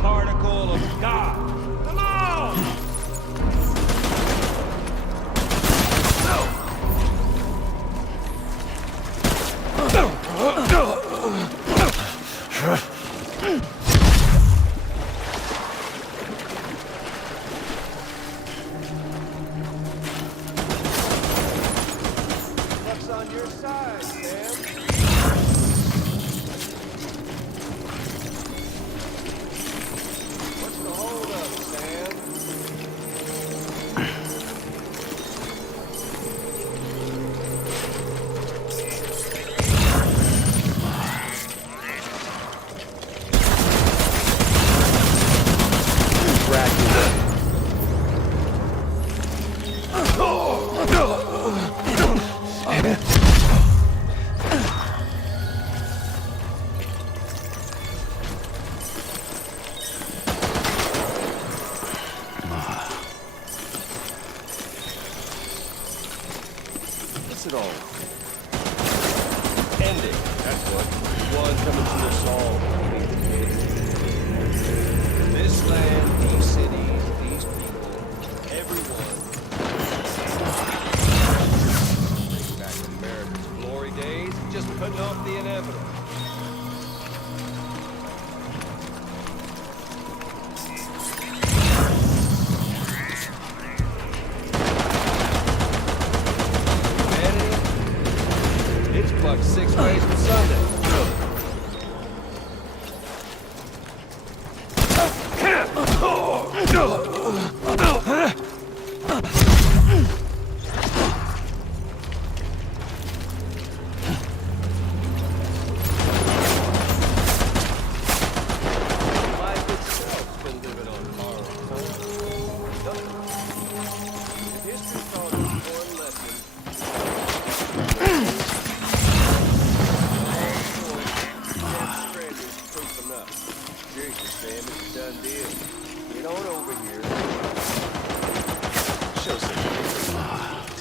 particle of God. Come on! Luck's on your side, Sam. What's the holdup, Sam? What's it all? Ending, that's what. One coming to us all. This land, these cities, these people, everyone. Bring back America's glory days, just putting off the inevitable. It's buck 6 ways from Sunday. Life itself's been living on borrowed time. History taught us one lesson. Seriously, Sam, it's a done deal. Get on over here. Show some respect.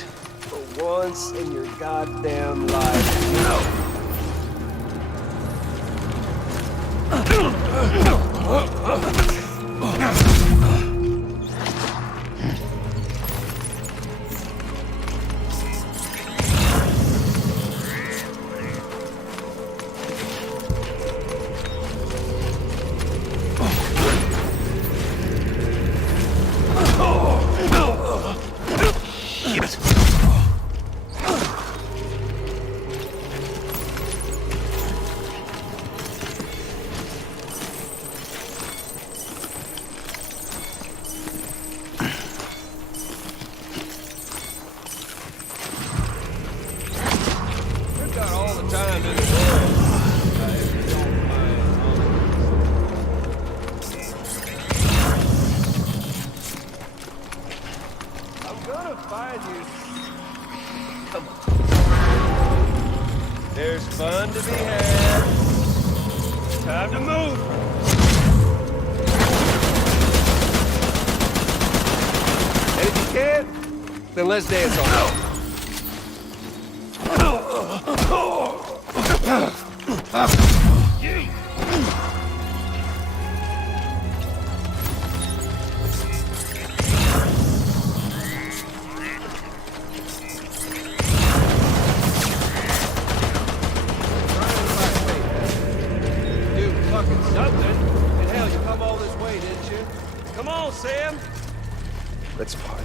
For once in your goddamn life. We've got all the time in the world. If you don't mind. I'm gonna find you. Come on. There's fun to be had. Time to move. And if you can't, then let's dance on it. Do fucking something. And hell, you come all this way, didn't you? Come on, Sam. Let's party.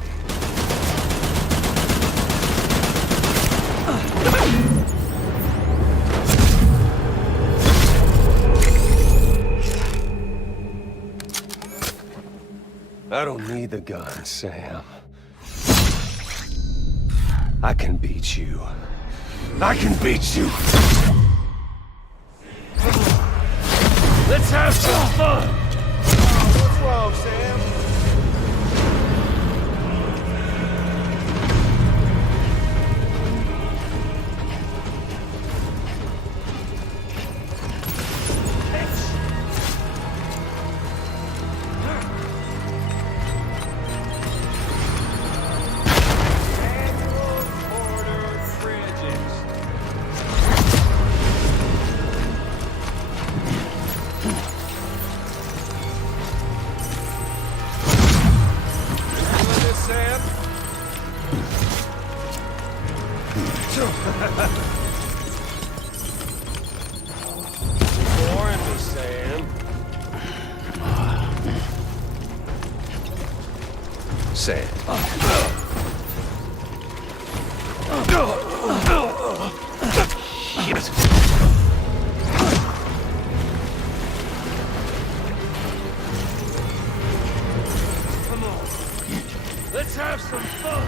I don't need the gun, Sam. I can beat you. I can beat you. Let's have some fun. What's wrong, Sam? Sam. Shit. Come on. Let's have some fun.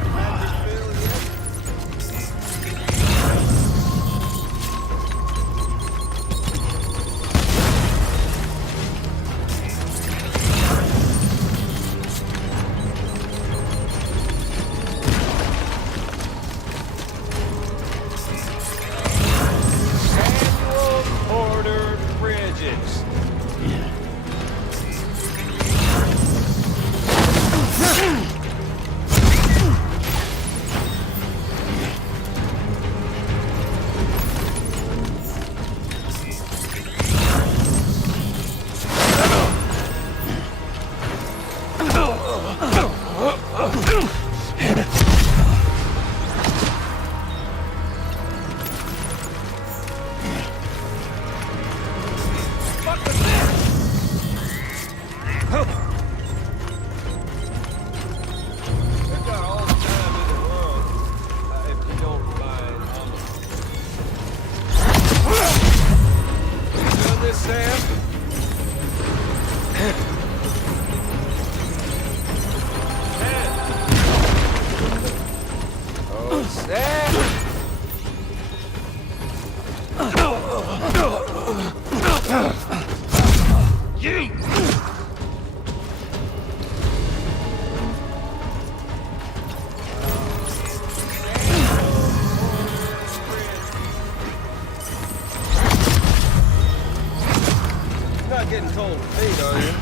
Getting cold feet, are you?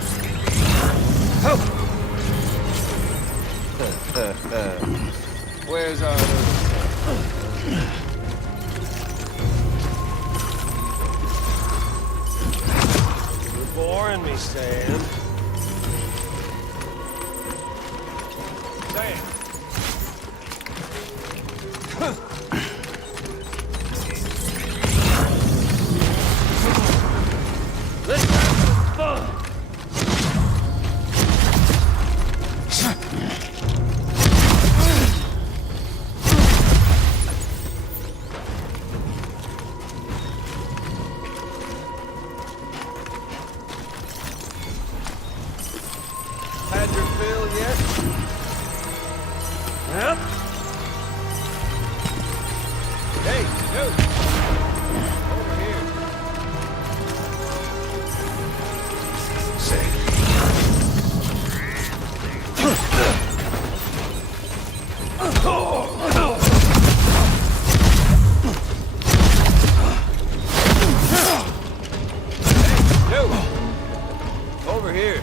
Where's our You're boring me, Sam. Sam. Let's have some fun! Had your fill yet? Yep. Hey, dude! Over here. Say. Hey, dude! Over here.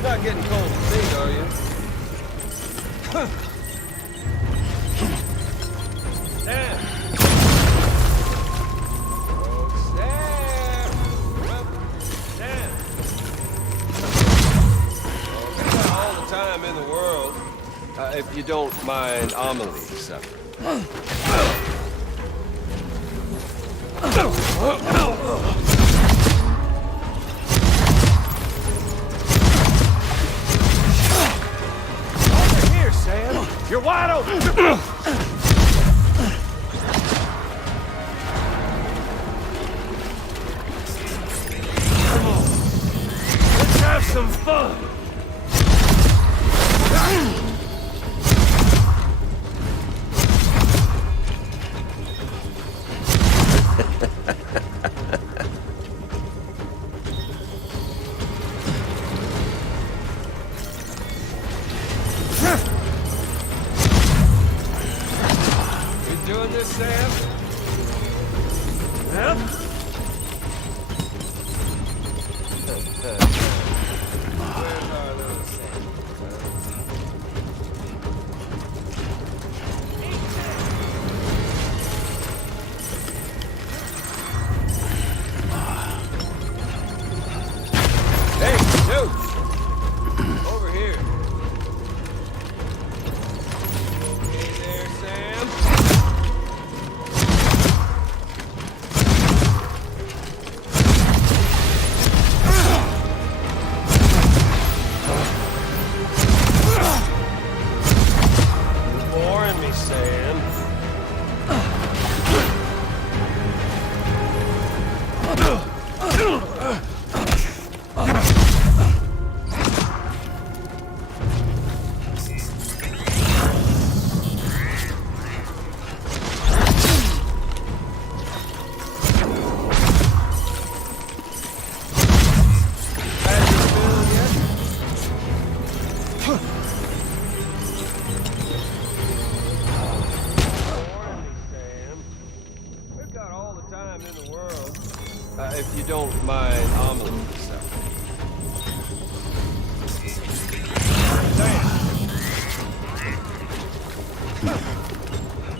Not getting cold feet, are you? Sam! Oh, Sam! Sam! Oh, we've got all the time in the world. If you don't mind Amelie suffering. Over here, Sam! You're wide open! Come on. Let's have some fun! You doing this, Sam? Yep. Where's our little Sam? you don't mind omeling yourself. Damn.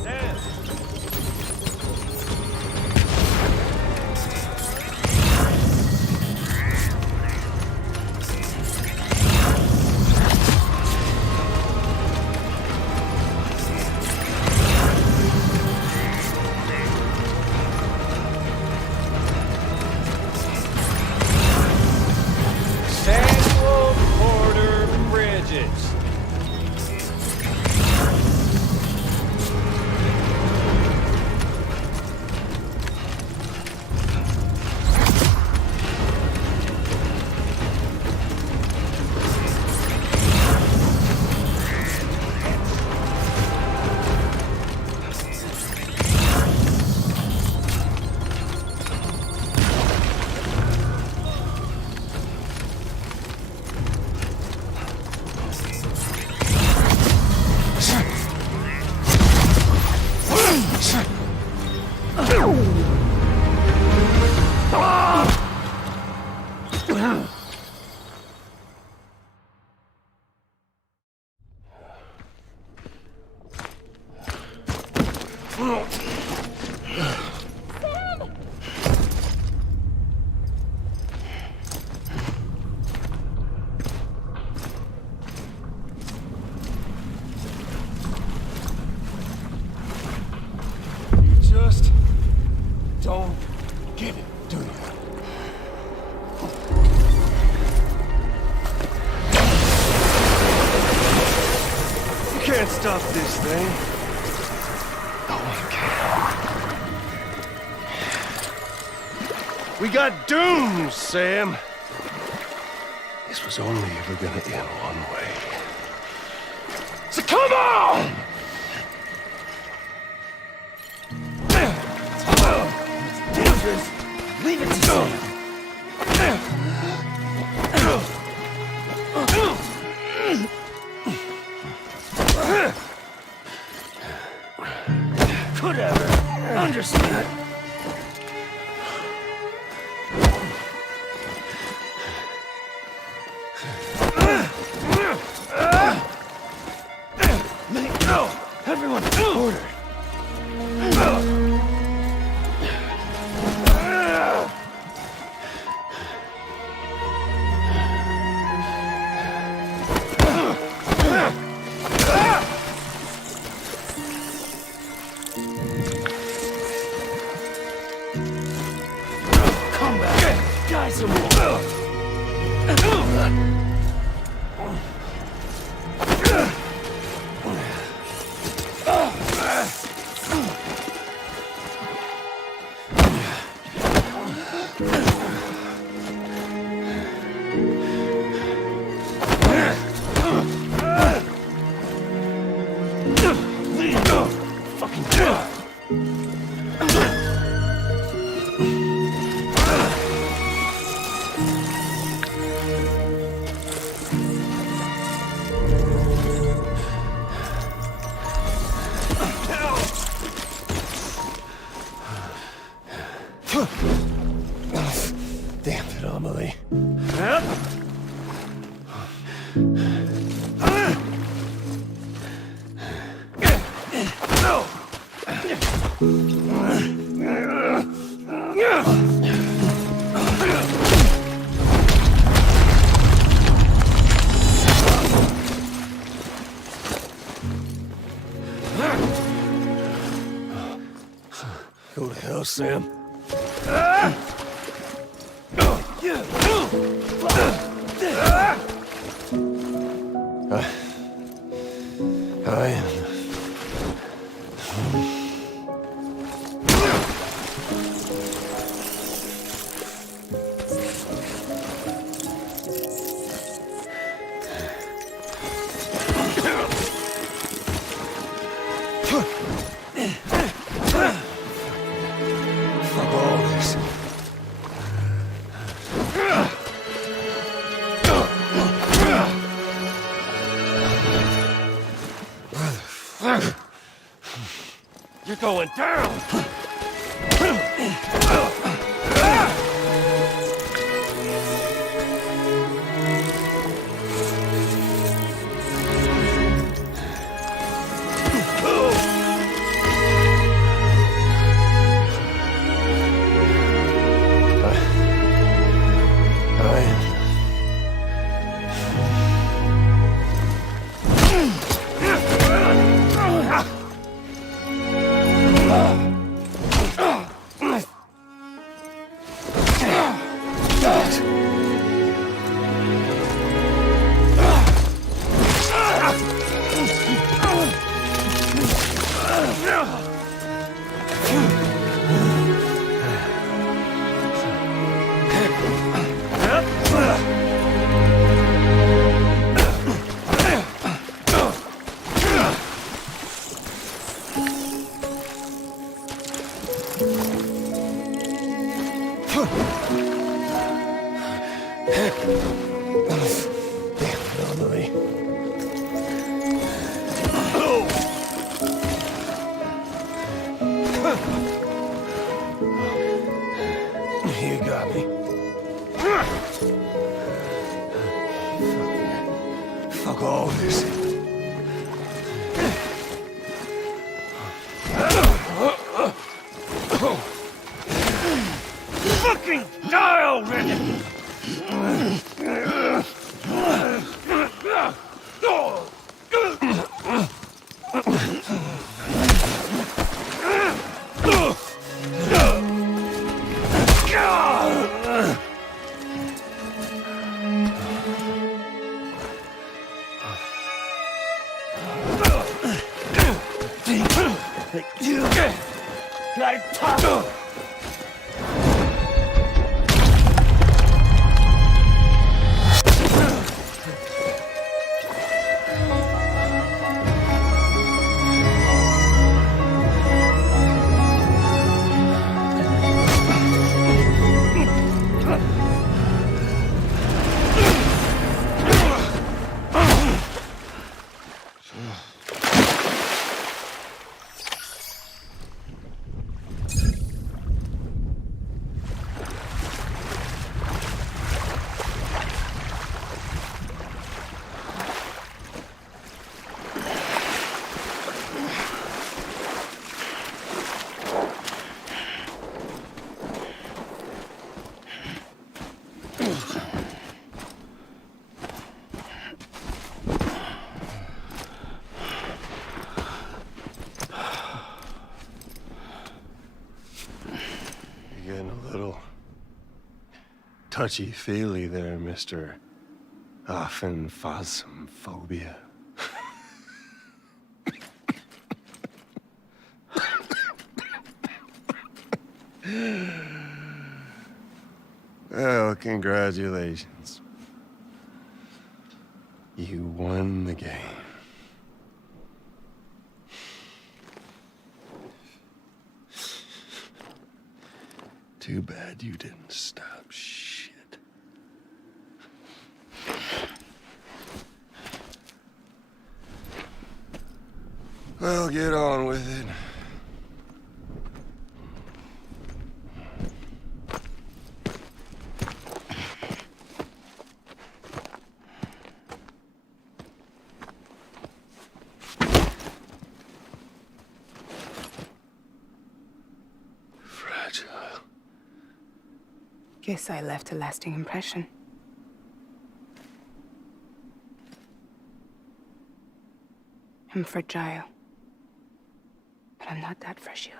Damn. Just don't get it, do you? You can't stop this thing. No one can. We got doomed, Sam. This was only ever gonna end one way. So come on! Leave it to Sam. Could ever understand. No! Everyone, order. Come back, guys, some more. Damn it, Amelie. Go to hell, Sam. I am. Fuck all this. You're going down! You got me. Fuck all this. Fucking die already! Touchy-feely there, Mr. Phasmophobia. Well, congratulations. You won the game. Too bad you didn't stop shit. Well, get on with it. Fragile. Guess I left a lasting impression. I'm fragile. But I'm not that fragile.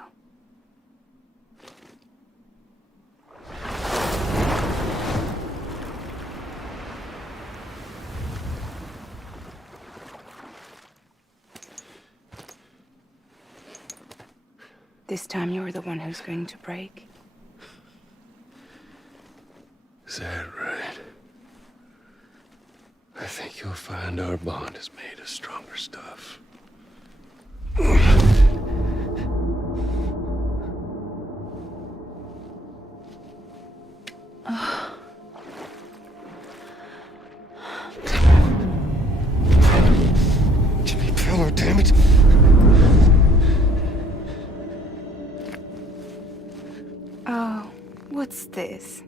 This time you're the one who's going to break. Is that right? I think you'll find our bond is made of stronger stuff. Jimmy Pillar, damn it! Oh, what's this?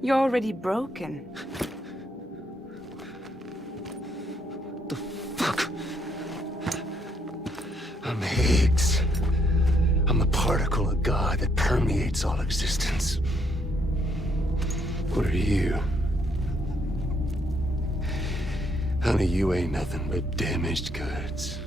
You're already broken. The fuck? I'm Higgs. I'm the particle of God that permeates all existence. What are you? Honey, you ain't nothing but damaged goods.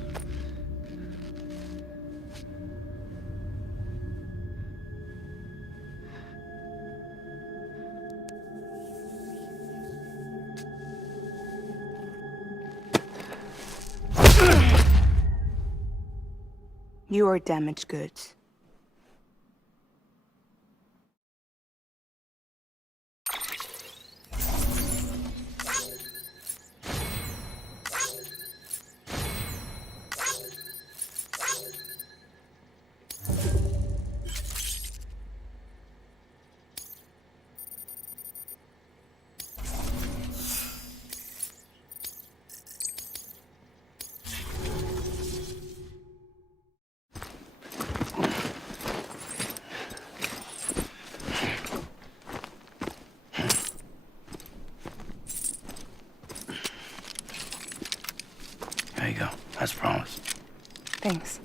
You are damaged goods. As promised. Thanks.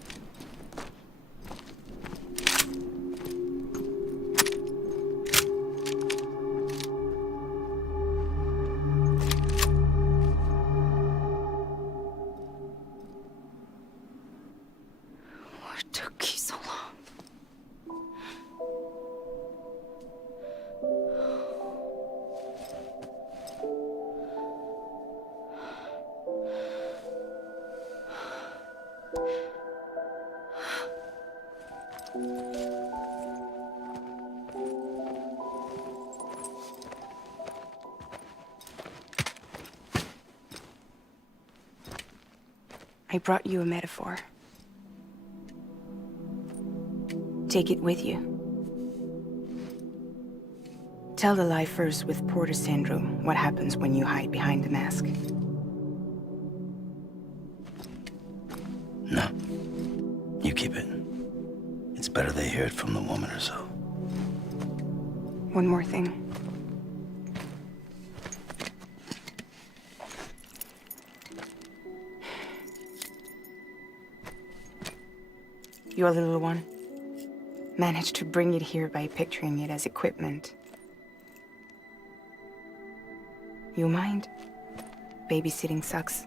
What took you so long? I brought you a metaphor. Take it with you. Tell the lifers with Porter syndrome what happens when you hide behind the mask. No. You keep it. It's better they hear it from the woman herself. One more thing. Your little one managed to bring it here by picturing it as equipment. You mind? Babysitting sucks.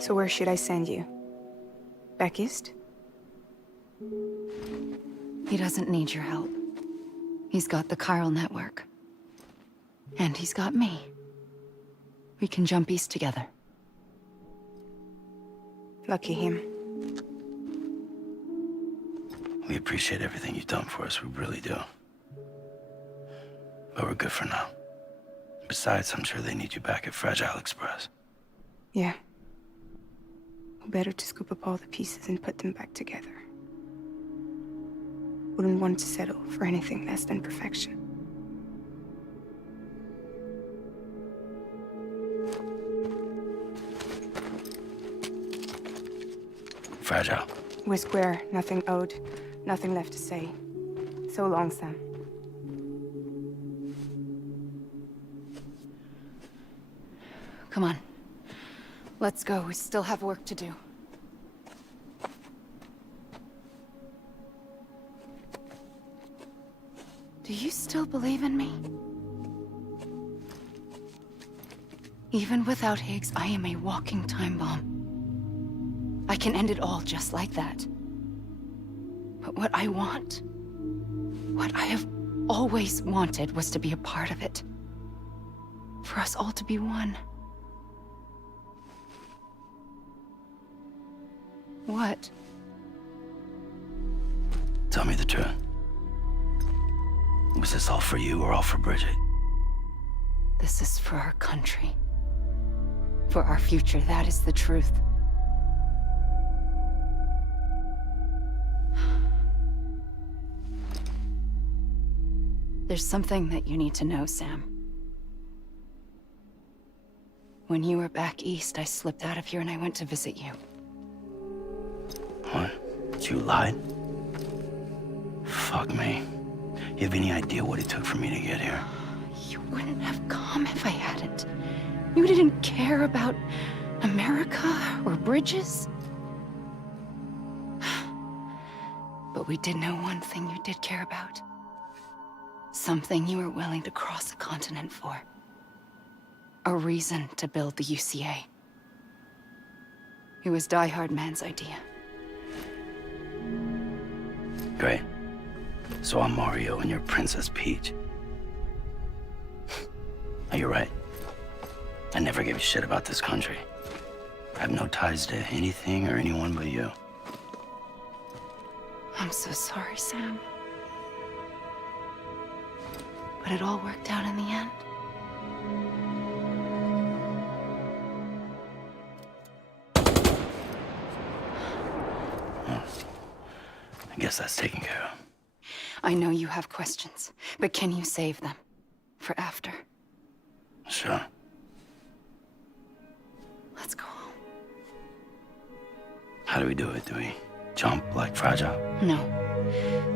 So where should I send you? Back east? He doesn't need your help. He's got the chiral network. And he's got me. We can jump east together. Lucky him. We appreciate everything you've done for us, we really do. But we're good for now. Besides, I'm sure they need you back at Fragile Express. Yeah. Better to scoop up all the pieces and put them back together. Wouldn't want to settle for anything less than perfection. Fragile. We're square, nothing owed, nothing left to say. So long, Sam. Come on. Let's go. We still have work to do. Do you still believe in me? Even without Higgs, I am a walking time bomb. I can end it all just like that. But what I want, what I have always wanted, was to be a part of it. For us all to be one. What? Tell me the truth. Was this all for you or all for Bridget? This is for our country. For our future, that is the truth. There's something that you need to know, Sam. When you were back east, I slipped out of here and I went to visit you. What? You lied? Fuck me. You have any idea what it took for me to get here? You wouldn't have come if I hadn't. You didn't care about America or bridges. But we did know one thing you did care about. Something you were willing to cross a continent for. A reason to build the UCA. It was Die Hard Man's idea. Great. So I'm Mario and you're Princess Peach. Oh, you're right. I never gave a shit about this country. I have no ties to anything or anyone but you. I'm so sorry, Sam. But it all worked out in the end. I guess that's taken care of. I know you have questions, but can you save them? For after? Sure. Let's go home. How do we do it? Do we Jump like Fragile? No.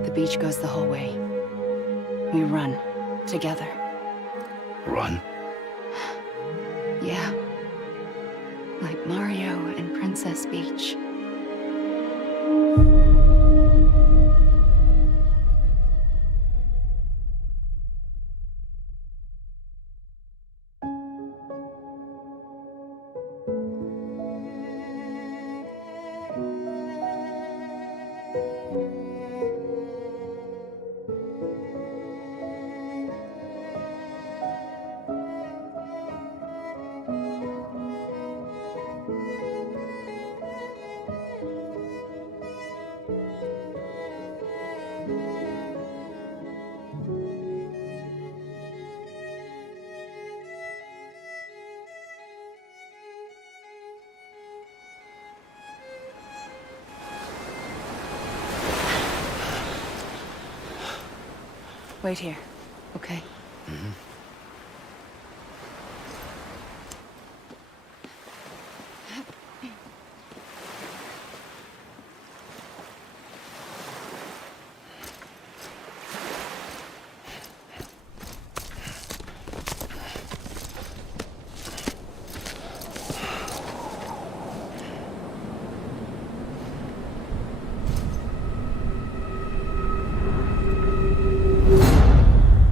The beach goes the whole way. We run. Together. Run? Yeah. Like Mario and Princess Peach. Wait here, okay? Mm-hmm.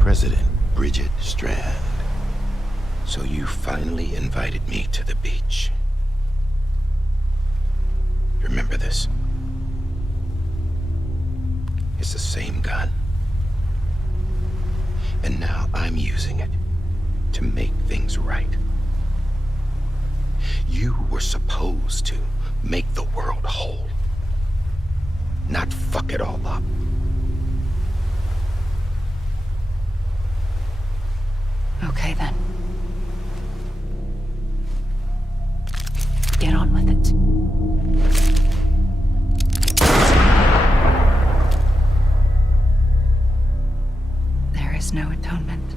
President Bridget Strand. So you finally invited me to the beach. Remember this? It's the same gun. And now I'm using it to make things right. You were supposed to make the world whole, not fuck it all up. Okay, then. Get on with it. There is no atonement.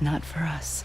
Not for us.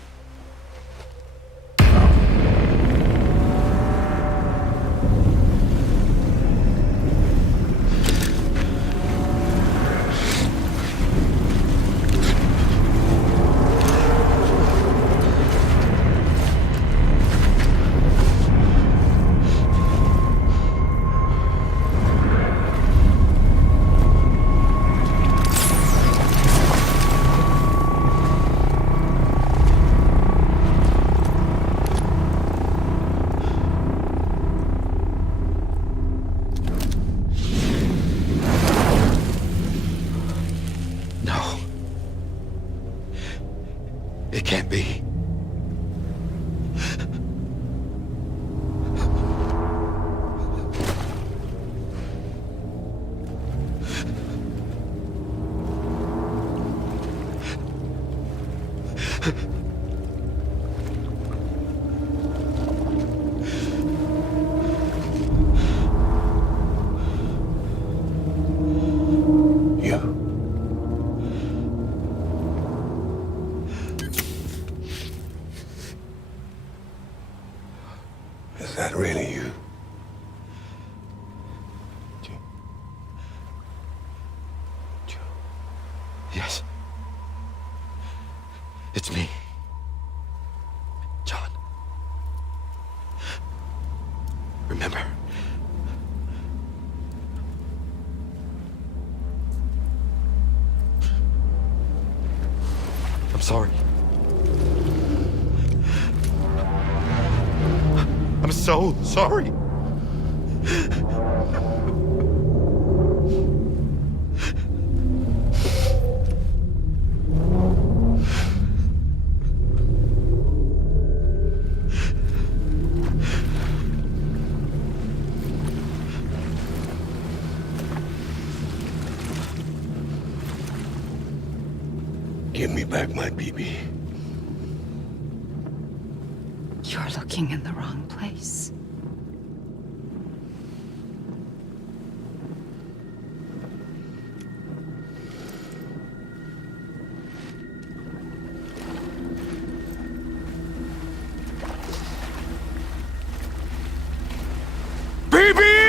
No. It can't be. You. Is that really you? Yes. It's me. John. Remember? I'm sorry. I'm so sorry. Give me back my BB. You're looking in the wrong place. BB!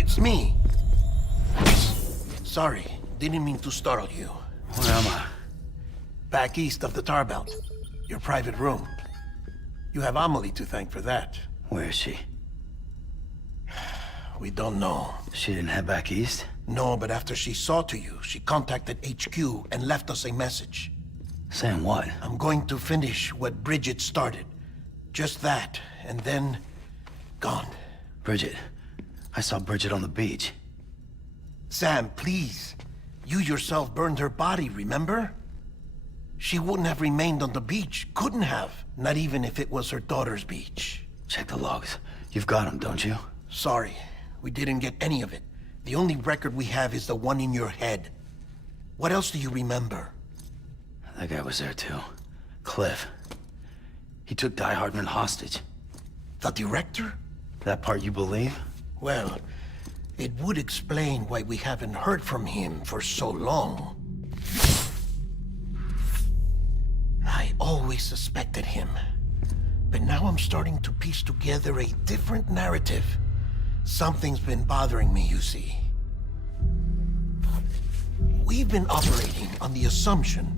it's me. Sorry, didn't mean to startle you. Where am I? Back east of the tar belt. Your private room. You have Amelie to thank for that. Where is she? We don't know. She didn't head back east? No, but after she saw to you, she contacted HQ and left us a message. Saying what? I'm going to finish what Bridget started. Just that, and then... gone. Bridget. I saw Bridget on the beach. Sam, please. You yourself burned her body, remember? She wouldn't have remained on the beach. Couldn't have. Not even if it was her daughter's beach. Check the logs. You've got them, don't you? Sorry. We didn't get any of it. The only record we have is the one in your head. What else do you remember? That guy was there too. Cliff. He took Die Hardman hostage. The director? That part you believe? Well, it would explain why we haven't heard from him for so long. I always suspected him. But now I'm starting to piece together a different narrative. Something's been bothering me, you see. We've been operating on the assumption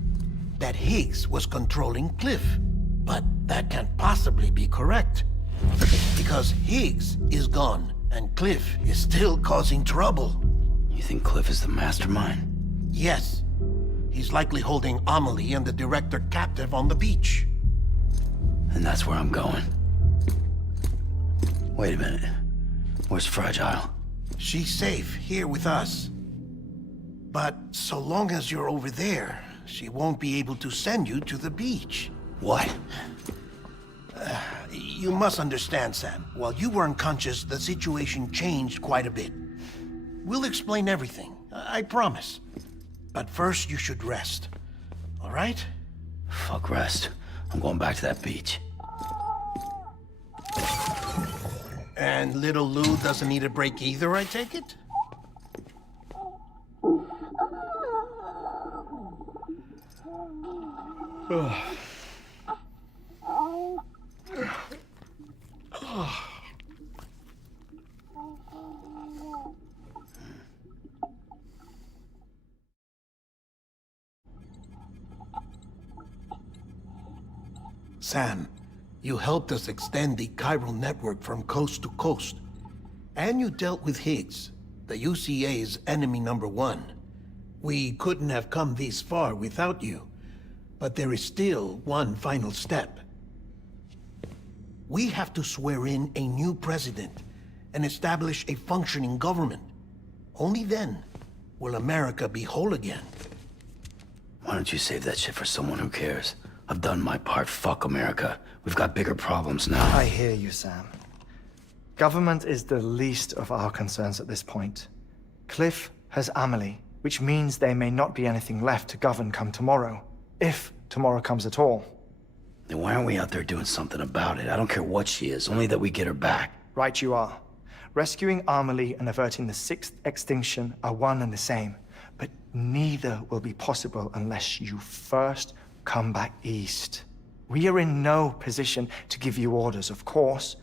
that Higgs was controlling Cliff. But that can't possibly be correct. Because Higgs is gone, and Cliff is still causing trouble. You think Cliff is the mastermind? Yes. He's likely holding Amelie and the director captive on the beach. And that's where I'm going. Wait a minute. Where's Fragile? She's safe here with us. But so long as you're over there, she won't be able to send you to the beach. What? You must understand, Sam. While you were unconscious, the situation changed quite a bit. We'll explain everything, I promise. But first, you should rest. All right? Fuck rest. I'm going back to that beach. And little Lou doesn't need a break either, I take it? Sam, you helped us extend the chiral network from coast to coast. And you dealt with Higgs, the UCA's enemy #1. We couldn't have come this far without you. But there is still one final step. We have to swear in a new president and establish a functioning government. Only then will America be whole again. Why don't you save that shit for someone who cares? I've done my part. Fuck America. We've got bigger problems now. I hear you, Sam. Government is the least of our concerns at this point. Cliff has Amelie, which means there may not be anything left to govern come tomorrow. If tomorrow comes at all. Then why aren't we out there doing something about it? I don't care what she is, only that we get her back. Right you are. Rescuing Amelie and averting the 6th extinction are one and the same. But neither will be possible unless you first come back east. We are in no position to give you orders, of course.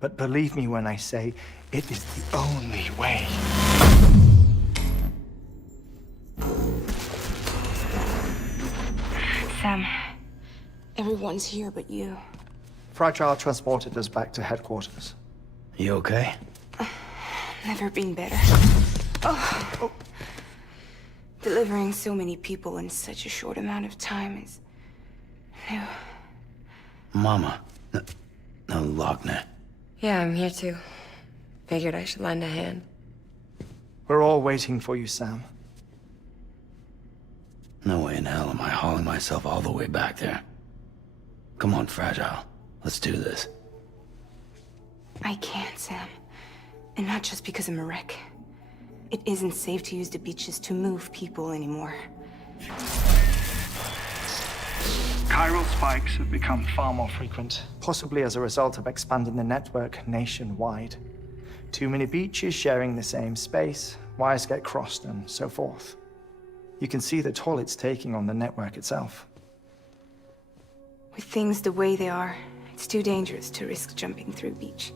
But believe me when I say, it is the only way. Sam, everyone's here but you. Fragile transported us back to headquarters. You okay? Never been better. Oh. Delivering so many people in such a short amount of time is new. Mama. No, Lochner. Yeah, I'm here too. Figured I should lend a hand. We're all waiting for you, Sam. No way in hell am I hauling myself all the way back there. Come on, Fragile. Let's do this. I can't, Sam. And not just because I'm a wreck. It isn't safe to use the beaches to move people anymore. Chiral spikes have become far more frequent, possibly as a result of expanding the network nationwide. Too many beaches sharing the same space, wires get crossed, and so forth. You can see the toll it's taking on the network itself. With things the way they are, it's too dangerous to risk jumping through a beach.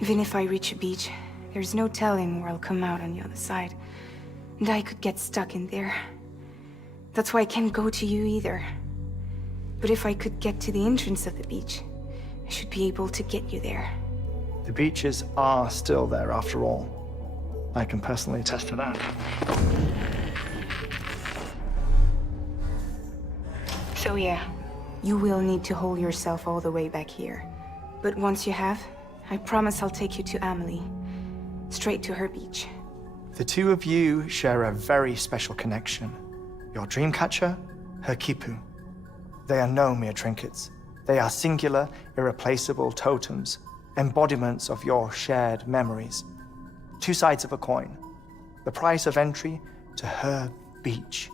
Even if I reach a beach, There's no telling where I'll come out on the other side. And I could get stuck in there. That's why I can't go to you either. But if I could get to the entrance of the beach, I should be able to get you there. The beaches are still there after all. I can personally attest to that. So yeah, you will need to hold yourself all the way back here. But once you have, I promise I'll take you to Amelie. Straight to her beach. The two of you share a very special connection. Your dreamcatcher, her quipu. They are no mere trinkets. They are singular, irreplaceable totems, embodiments of your shared memories. Two sides of a coin. The price of entry to her beach.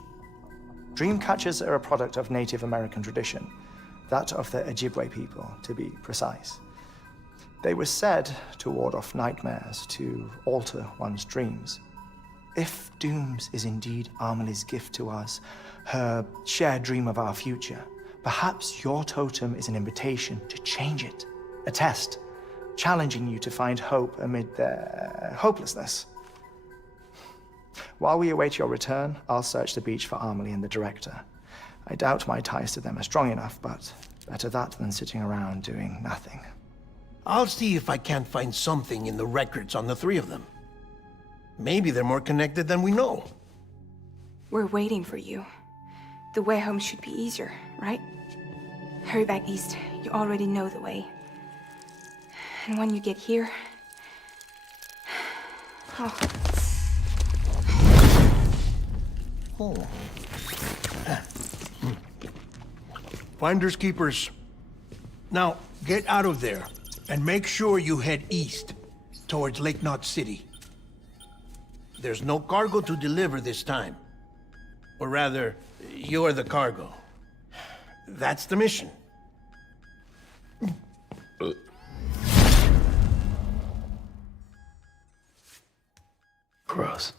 Dreamcatchers are a product of Native American tradition, that of the Ojibwe people, to be precise. They were said to ward off nightmares, to alter one's dreams. If Dooms is indeed Amelie's gift to us, her shared dream of our future, perhaps your totem is an invitation to change it. A test, challenging you to find hope amid their hopelessness. While we await your return, I'll search the beach for Amelie and the director. I doubt my ties to them are strong enough, but better that than sitting around doing nothing. I'll see if I can't find something in the records on the three of them. Maybe they're more connected than we know. We're waiting for you. The way home should be easier, right? Hurry back east. You already know the way. And when you get here... Oh. Oh. Finders keepers. Now, get out of there, and make sure you head east, towards Lake Knot City. There's no cargo to deliver this time. Or rather, you're the cargo. That's the mission. Gross.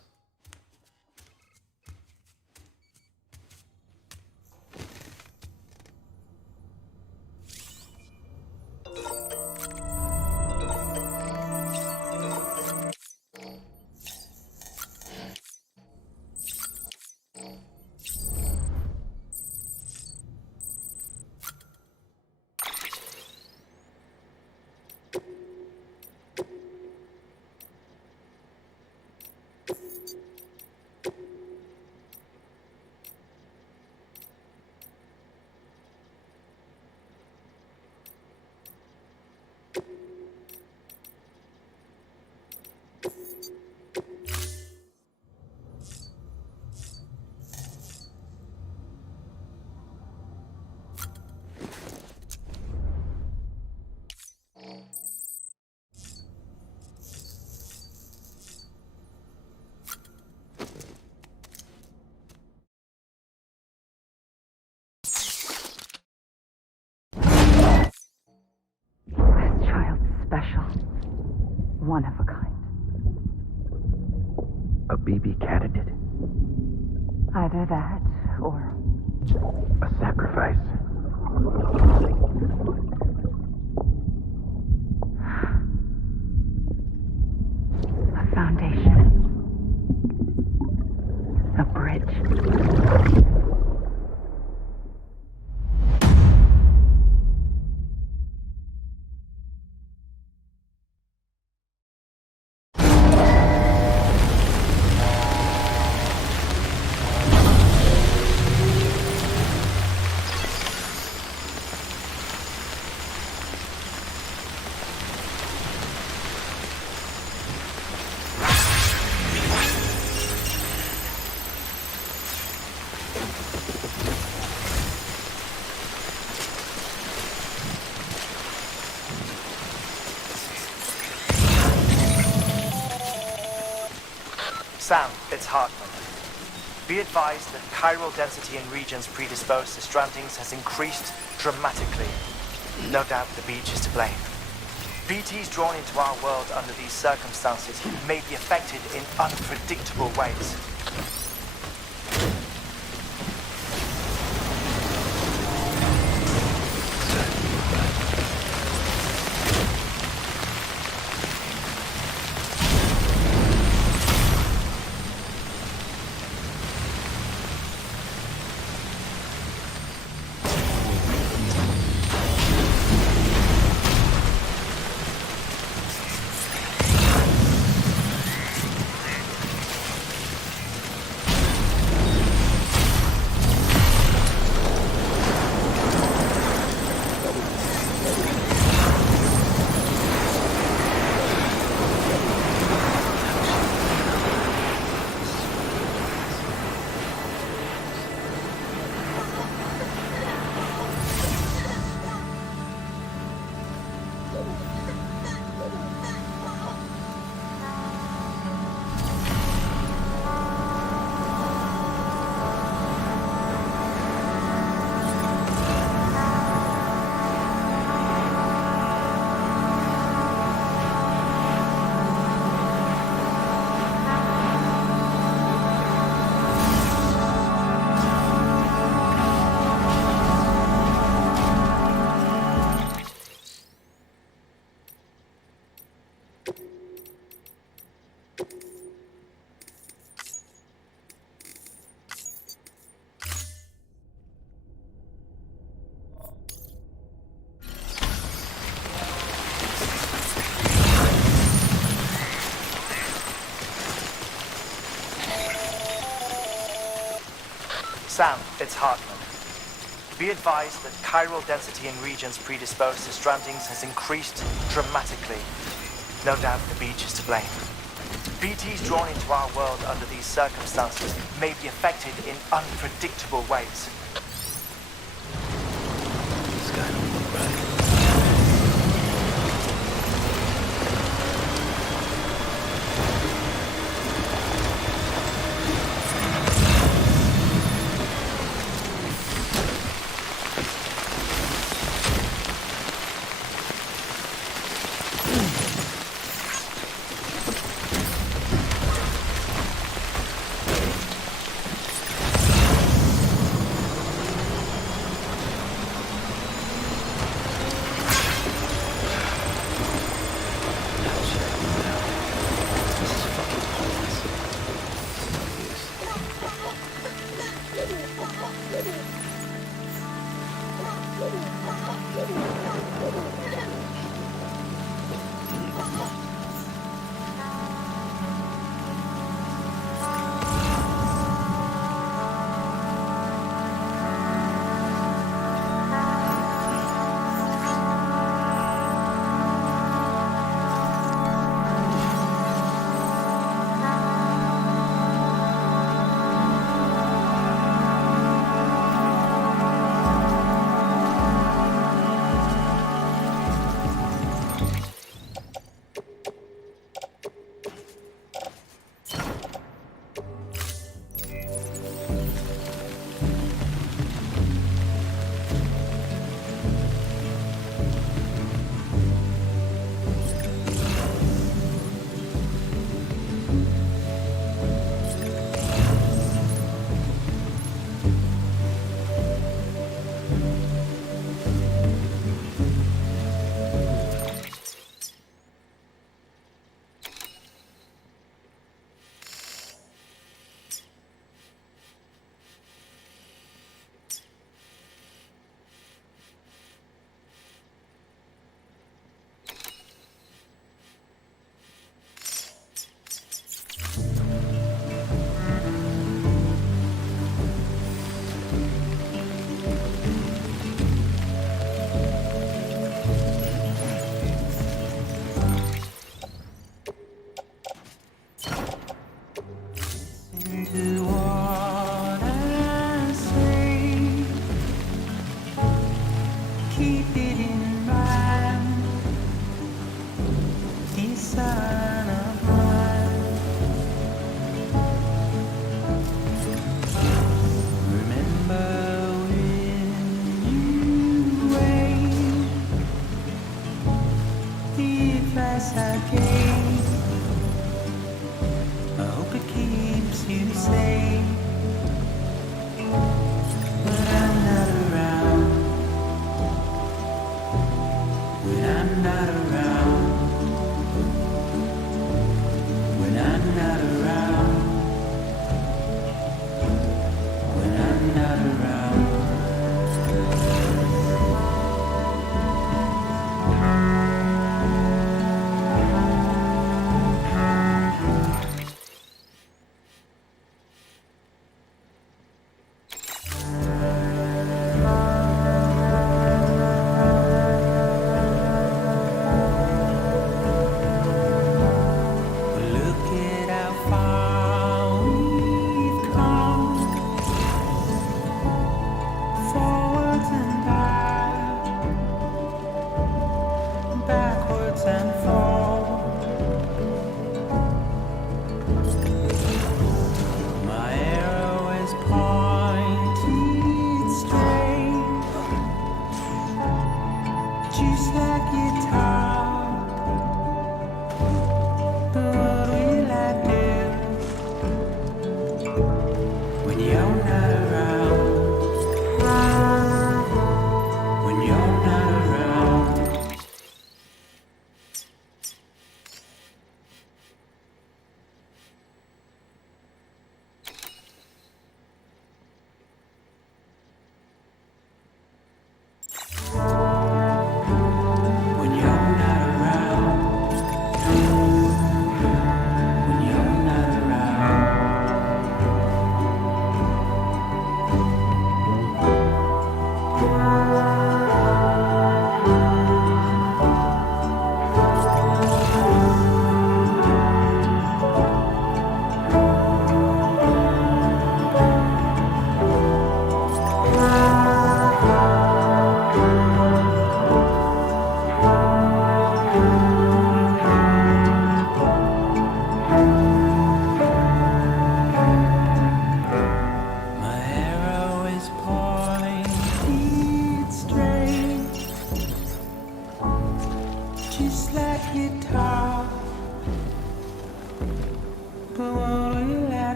Special. One of a kind. A BB candidate? Either that, or... A sacrifice? A foundation. A bridge. Sam, it's Hartman. Be advised that chiral density in regions predisposed to strandings has increased dramatically. No doubt the beach is to blame. BTs drawn into our world under these circumstances may be affected in unpredictable ways. Sam, it's Hartman. Be advised that chiral density in regions predisposed to strandings has increased dramatically. No doubt the beach is to blame. BTs drawn into our world under these circumstances may be affected in unpredictable ways. This guy don't look right.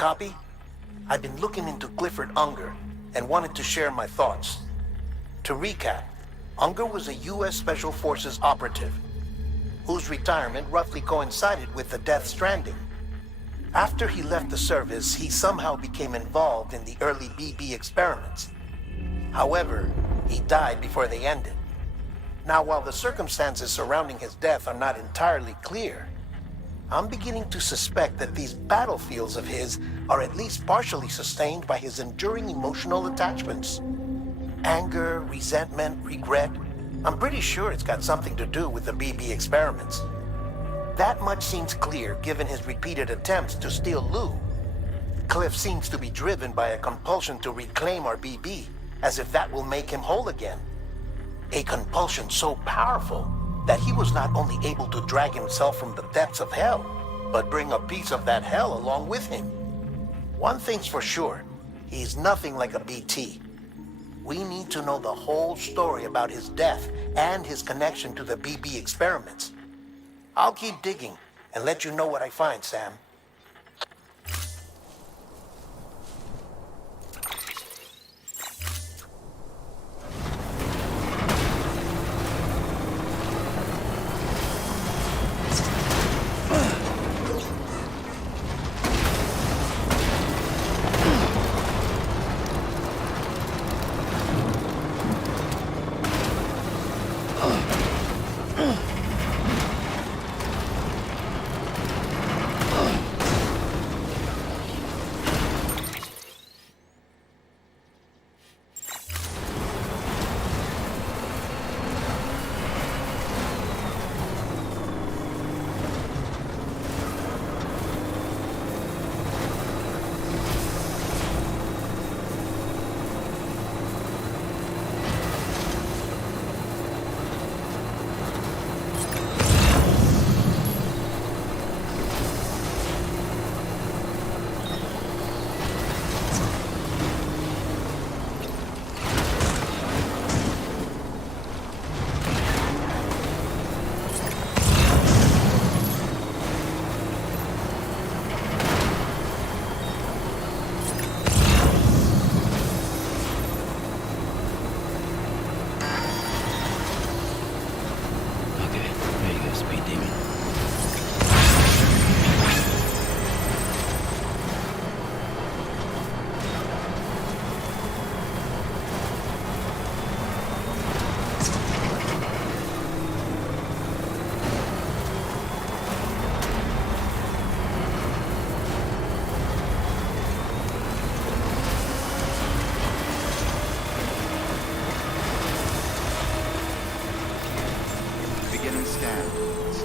copy? I've been looking into Clifford Unger and wanted to share my thoughts. To recap, Unger was a U.S. Special Forces operative whose retirement roughly coincided with the Death Stranding. After he left the service, he somehow became involved in the early BB experiments. However, he died before they ended. Now, while the circumstances surrounding his death are not entirely clear, I'm beginning to suspect that these battlefields of his are at least partially sustained by his enduring emotional attachments. Anger, resentment, regret. I'm pretty sure it's got something to do with the BB experiments. That much seems clear given his repeated attempts to steal Lou. Cliff seems to be driven by a compulsion to reclaim our BB, as if that will make him whole again. A compulsion so powerful that he was not only able to drag himself from the depths of hell, but bring a piece of that hell along with him. One thing's for sure, he's nothing like a BT. We need to know the whole story about his death and his connection to the BB experiments. I'll keep digging and let you know what I find, Sam.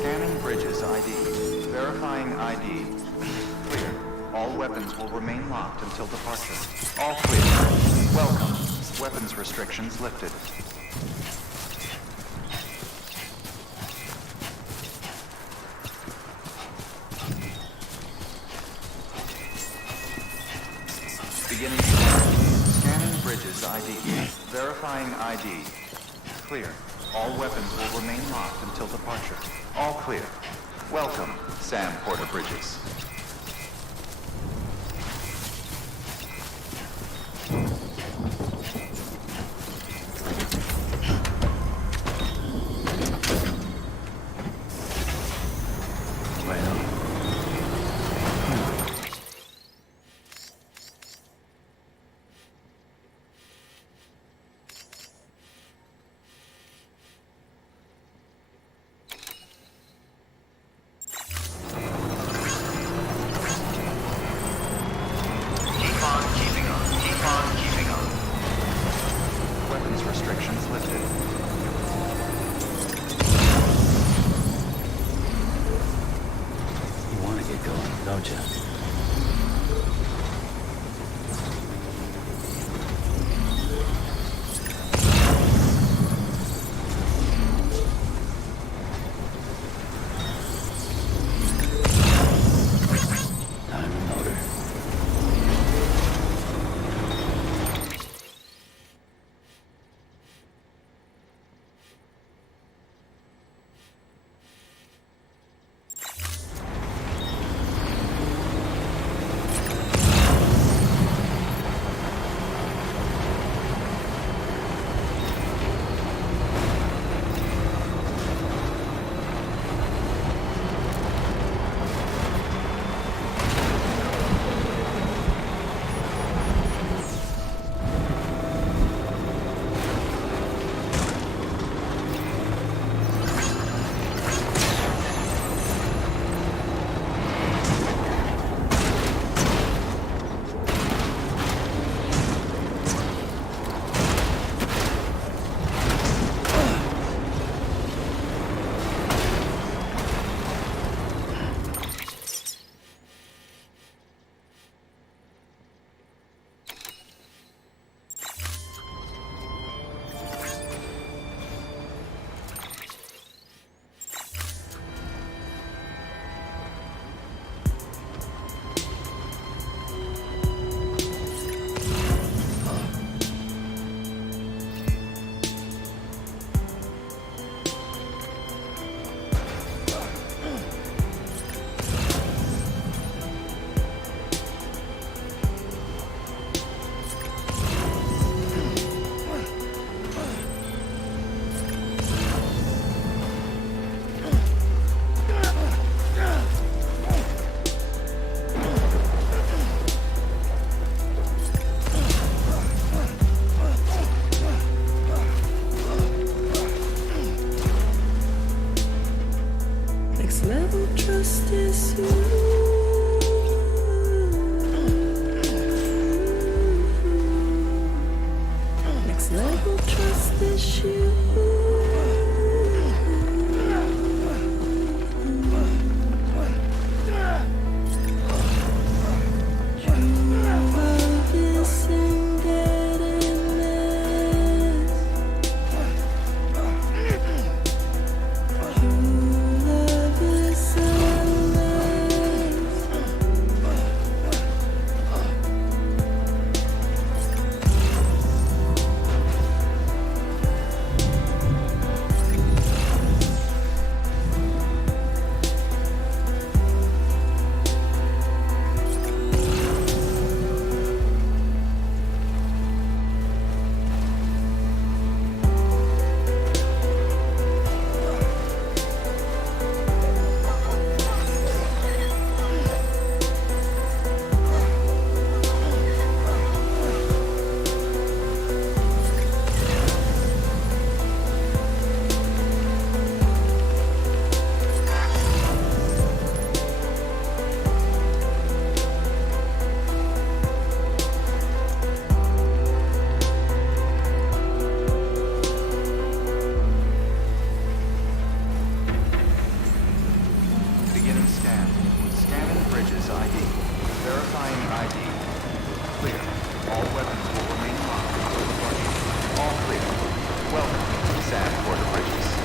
Scanning bridges ID. Verifying ID. Clear. All weapons will remain locked until departure. All clear. Welcome. Weapons restrictions lifted. Beginning scan. Scanning bridges ID. Verifying ID. Clear. All weapons will remain locked until departure. All clear. Welcome, Sam Porter Bridges. Restrictions lifted. You want to get going, don't you? level trust issue. Beginning scan. Scanning bridges ID. Verifying ID. Clear. All weapons will remain locked until departure. All clear. Welcome to Sand Border Bridges.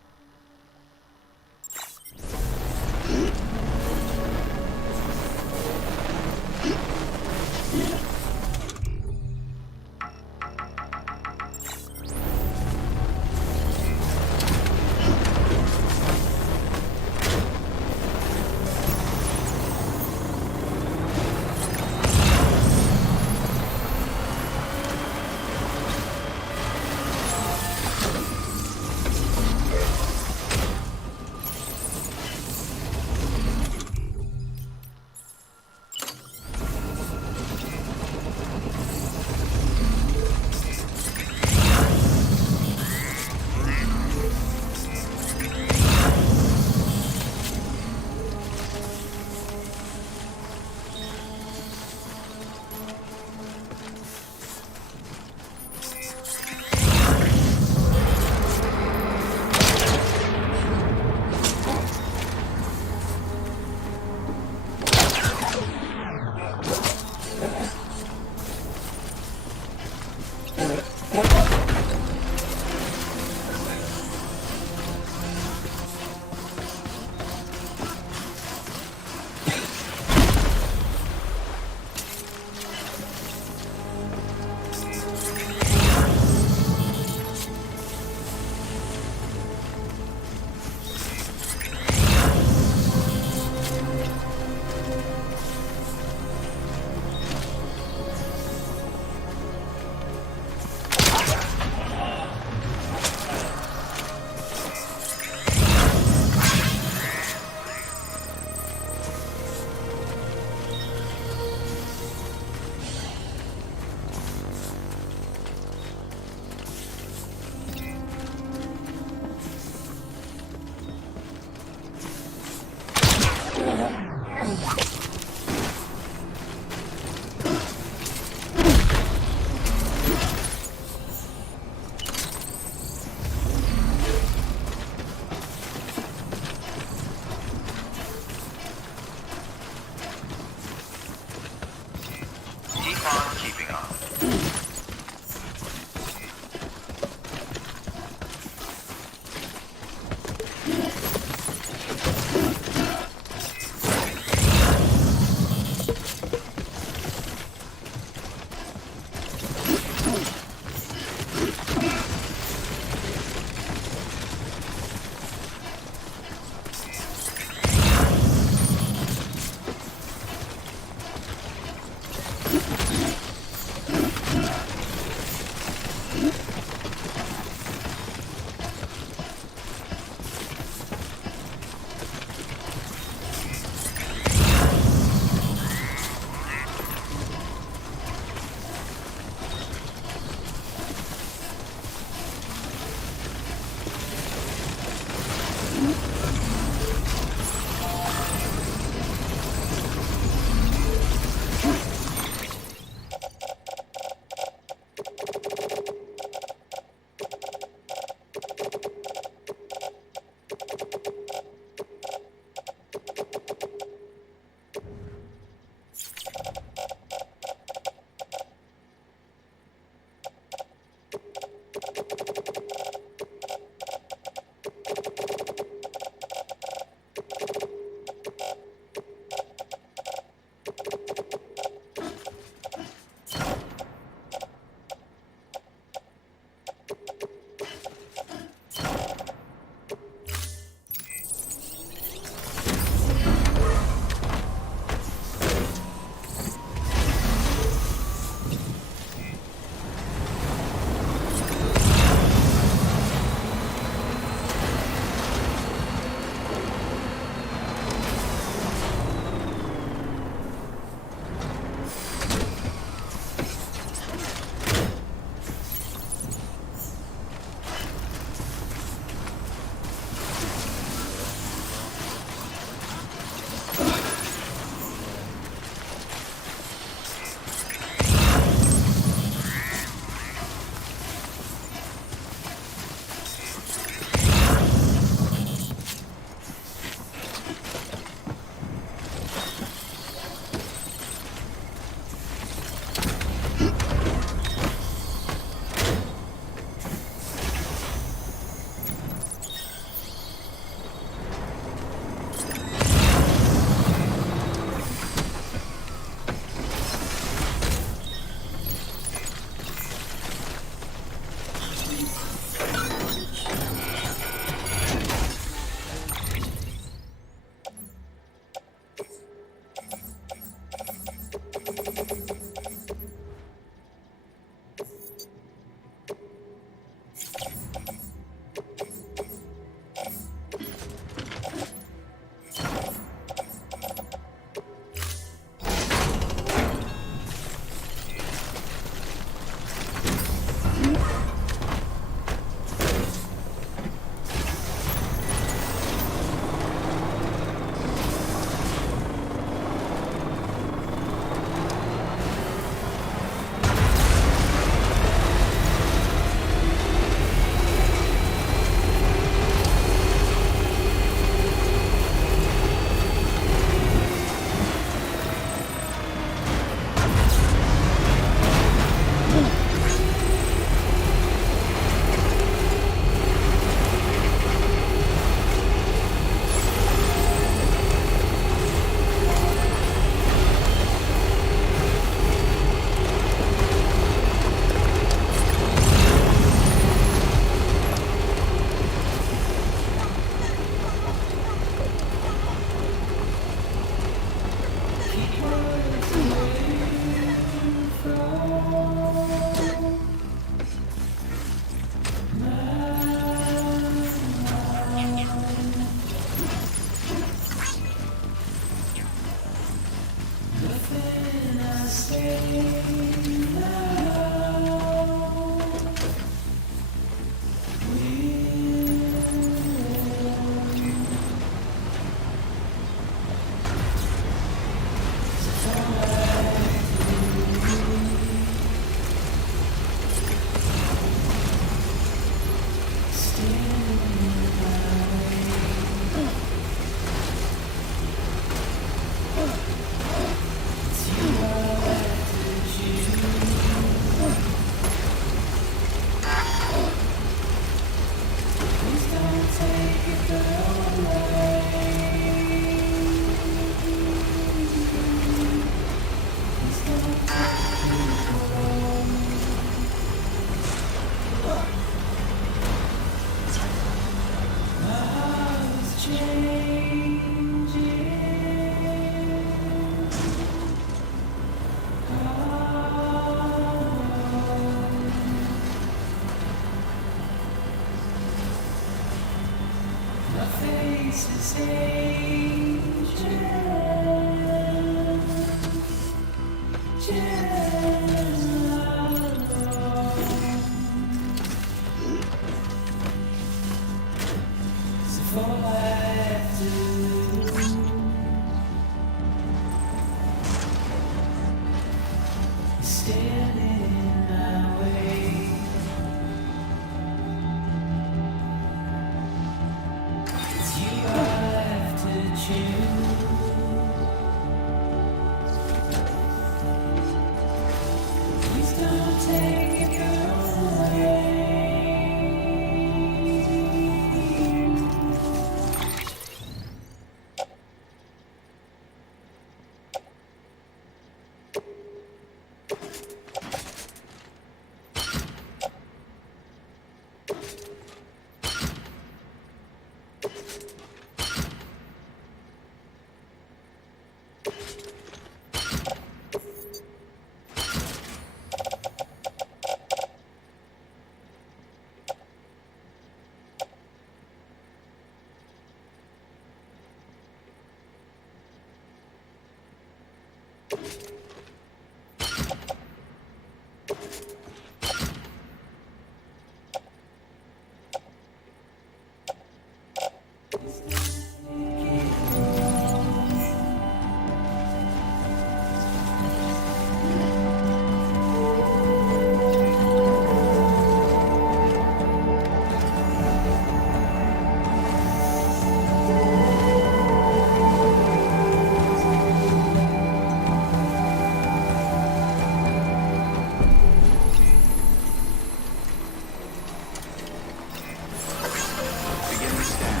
Beginning scan.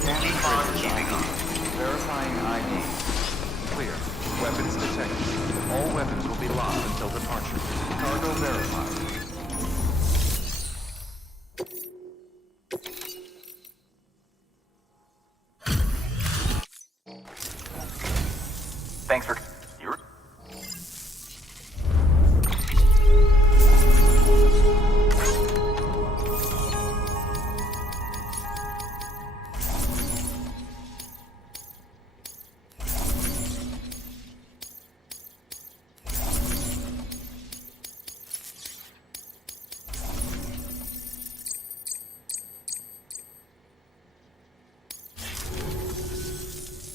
Scanning bridges ID. Verifying ID. Clear. Weapons detected. All weapons will be locked until departure. Cargo verified. Thanks for... You're...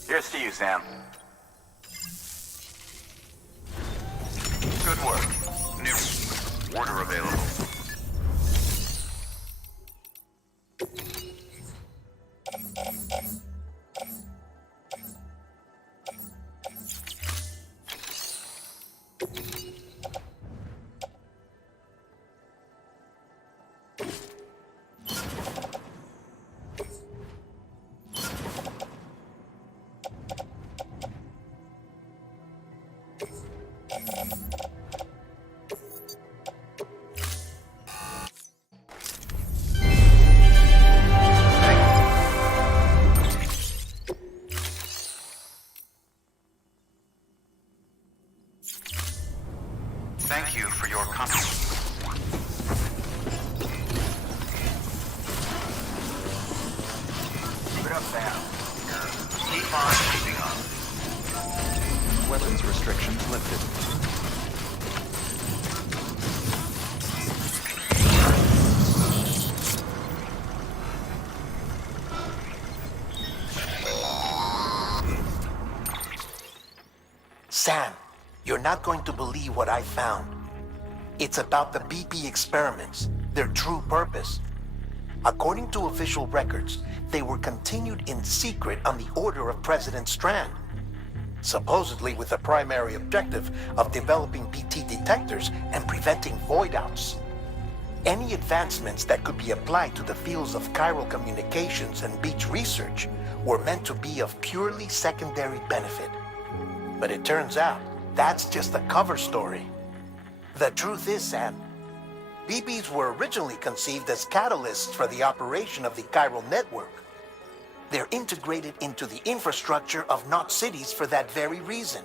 Here's to you, Sam. Good work. New order available. Thank you for your contribution. Keep it up, Sam. Keep on keeping up. Weapons restrictions lifted. Sam, you're not going to believe what I found. It's about the BP experiments, their true purpose. According to official records, they were continued in secret on the order of President Strand, supposedly with the primary objective of developing BT detectors and preventing void-outs. Any advancements that could be applied to the fields of chiral communications and beach research were meant to be of purely secondary benefit. But it turns out, that's just a cover story. The truth is, Sam, BBs were originally conceived as catalysts for the operation of the chiral network. They're integrated into the infrastructure of Knot cities for that very reason.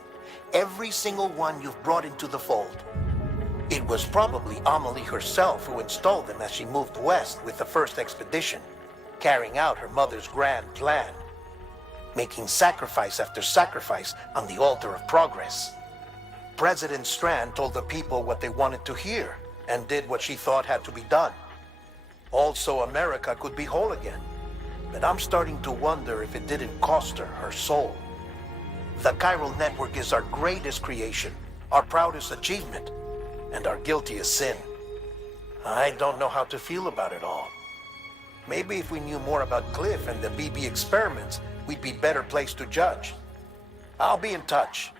Every single one you've brought into the fold. It was probably Amelie herself who installed them as she moved west with the first expedition. carrying out her mother's grand plan, making sacrifice after sacrifice on the altar of progress. President Strand told the people what they wanted to hear and did what she thought had to be done. Also, America could be whole again. But I'm starting to wonder if it didn't cost her soul. The chiral network is our greatest creation, our proudest achievement, and our guiltiest sin. I don't know how to feel about it all. Maybe if we knew more about Cliff and the BB experiments, we'd be better placed to judge. I'll be in touch.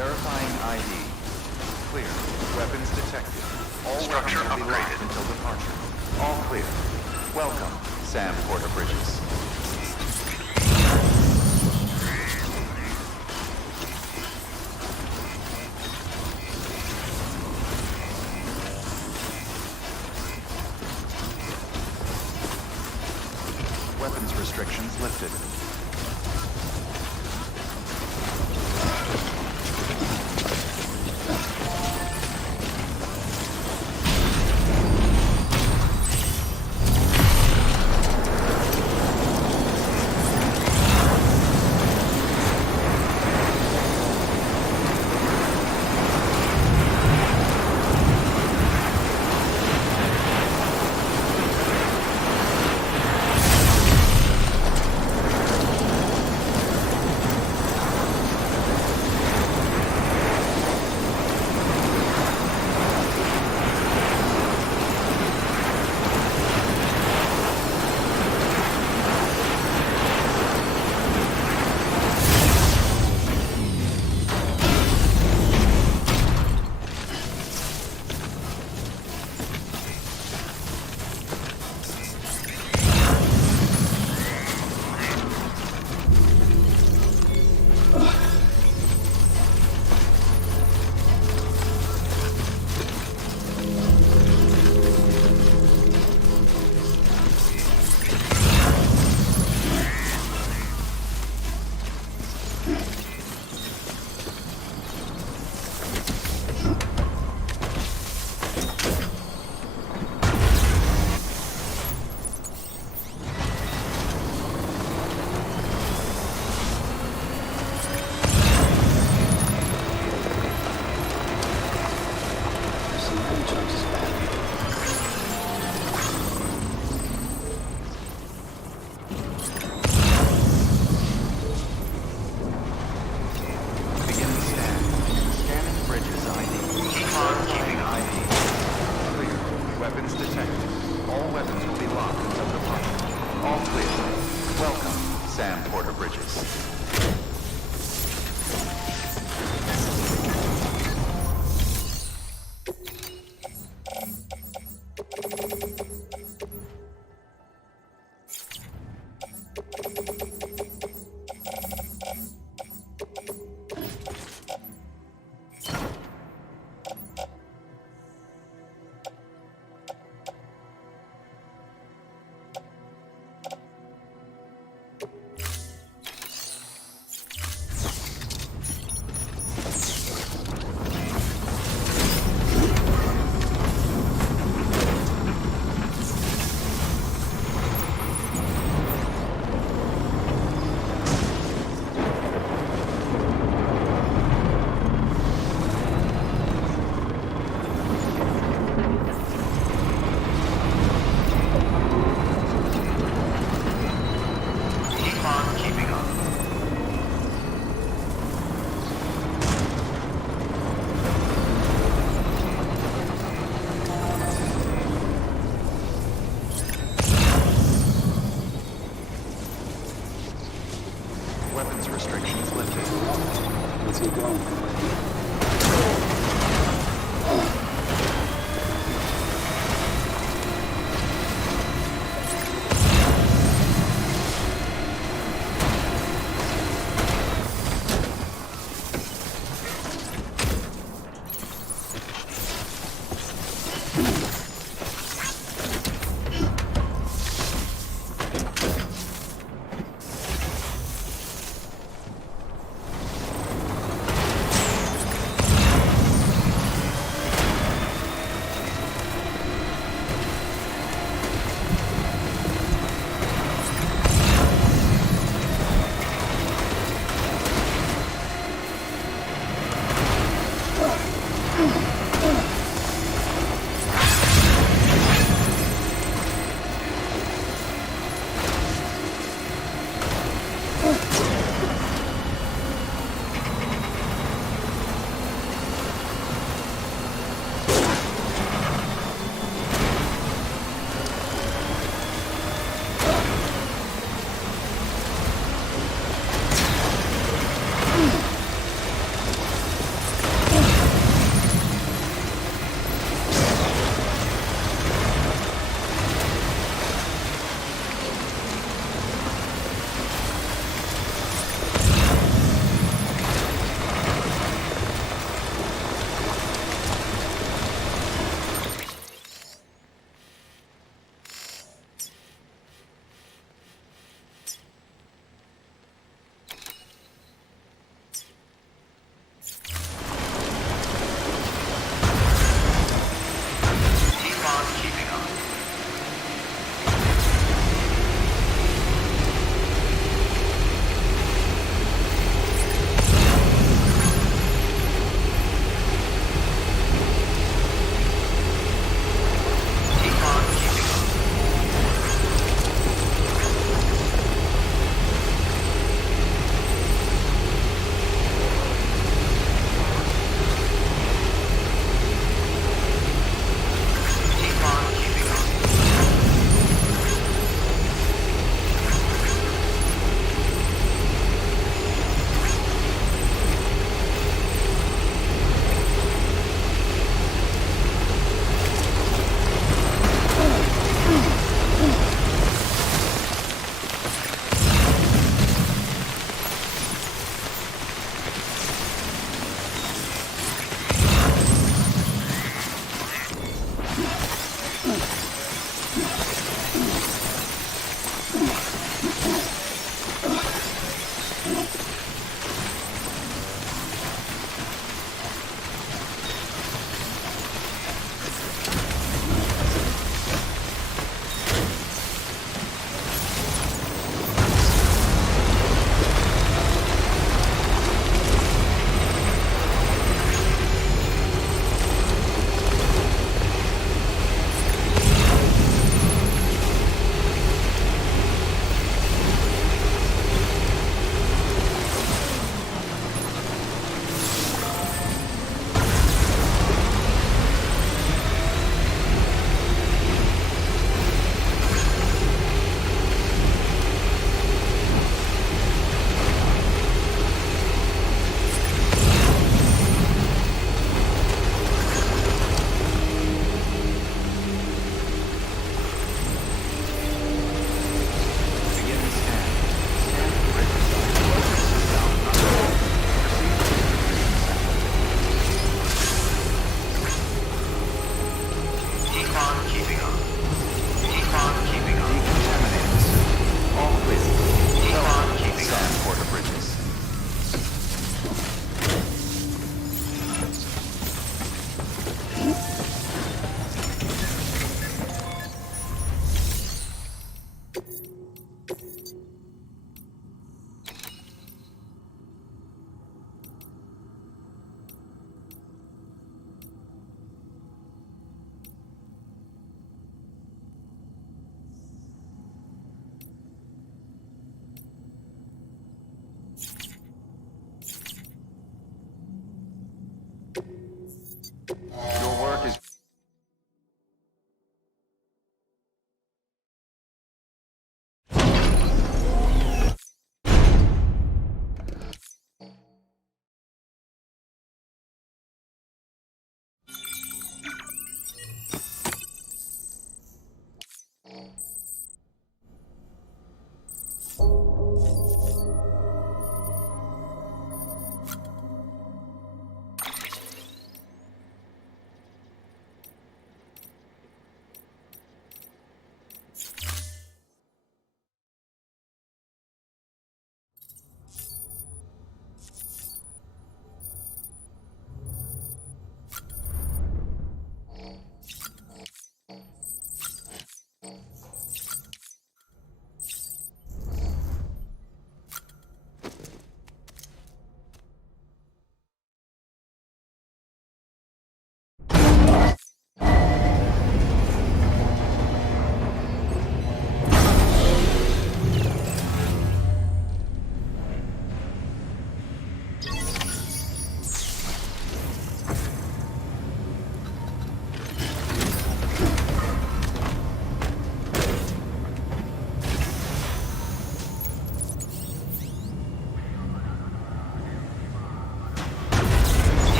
Verifying ID. Clear. Weapons detected. All Structure weapons will be locked upgraded. until departure. All clear. Welcome, Sam Porter Bridges. Weapons restrictions lifted. Sam Porter Bridges. Keep on keeping on. Weapons restrictions lifted. Let's get going.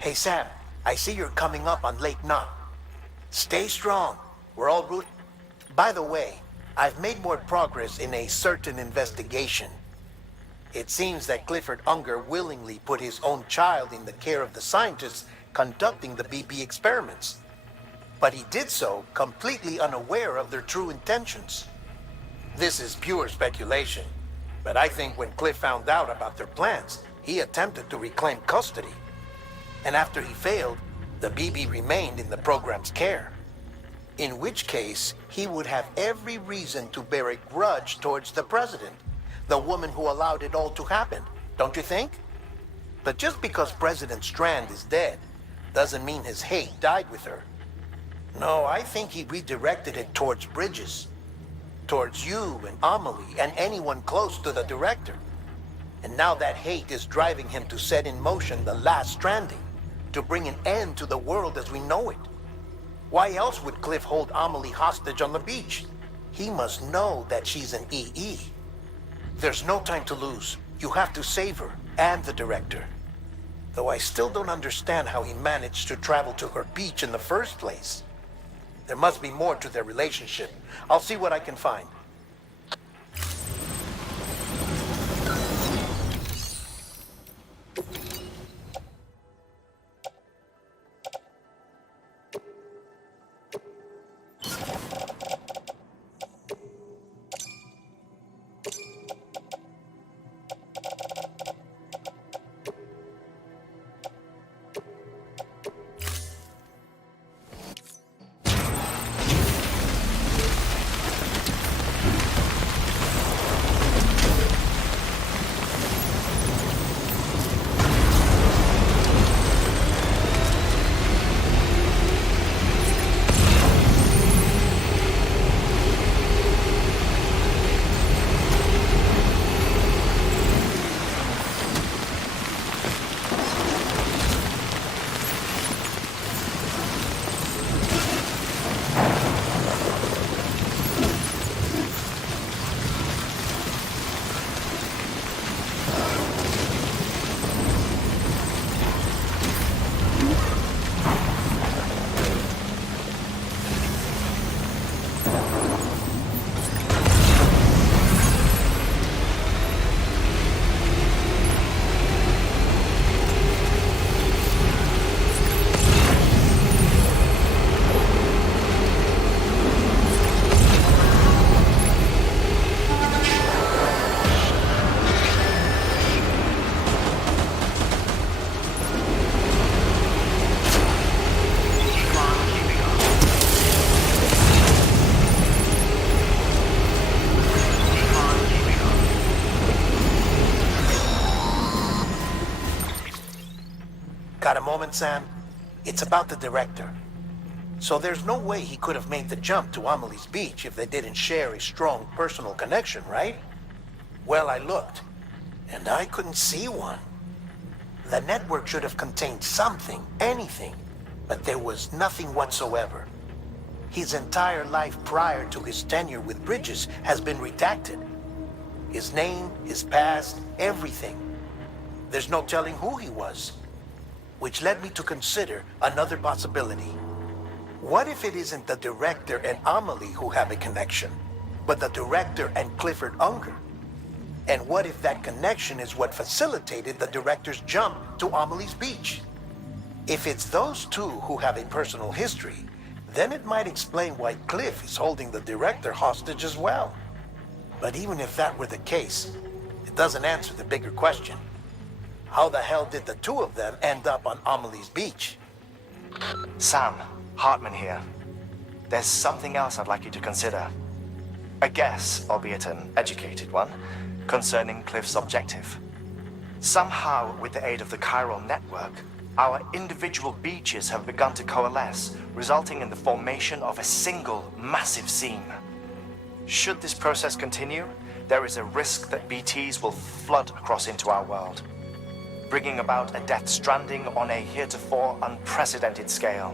Hey, Sam, I see you're coming up on Lake Knot. Stay strong. We're all root. By the way, I've made more progress in a certain investigation. It seems that Clifford Unger willingly put his own child in the care of the scientists conducting the BB experiments. But he did so completely unaware of their true intentions. This is pure speculation, but I think when Cliff found out about their plans, he attempted to reclaim custody. And after he failed, the BB remained in the program's care. In which case, he would have every reason to bear a grudge towards the president, the woman who allowed it all to happen, don't you think? But just because President Strand is dead, doesn't mean his hate died with her. No, I think he redirected it towards Bridges. Towards you and Amelie and anyone close to the director. And now that hate is driving him to set in motion the last Stranding, to bring an end to the world as we know it. Why else would Cliff hold Amelie hostage on the beach? He must know that she's an EE. There's no time to lose. You have to save her and the director. Though I still don't understand how he managed to travel to her beach in the first place. There must be more to their relationship. I'll see what I can find. Got a moment, Sam? It's about the director. So there's no way he could have made the jump to Amelie's beach if they didn't share a strong personal connection, right? Well, I looked, and I couldn't see one. The network should have contained something, anything, but there was nothing whatsoever. His entire life prior to his tenure with Bridges has been redacted. His name, his past, everything. There's no telling who he was. Which led me to consider another possibility. What if it isn't the director and Amelie who have a connection, but the director and Clifford Unger? And what if that connection is what facilitated the director's jump to Amelie's beach? If it's those two who have a personal history, then it might explain why Cliff is holding the director hostage as well. But even if that were the case, it doesn't answer the bigger question. How the hell did the two of them end up on Amelie's beach? Sam, Hartman here. There's something else I'd like you to consider. A guess, albeit an educated one, concerning Cliff's objective. Somehow, with the aid of the chiral network, our individual beaches have begun to coalesce, resulting in the formation of a single massive seam. Should this process continue, there is a risk that BTs will flood across into our world, bringing about a death stranding on a heretofore unprecedented scale.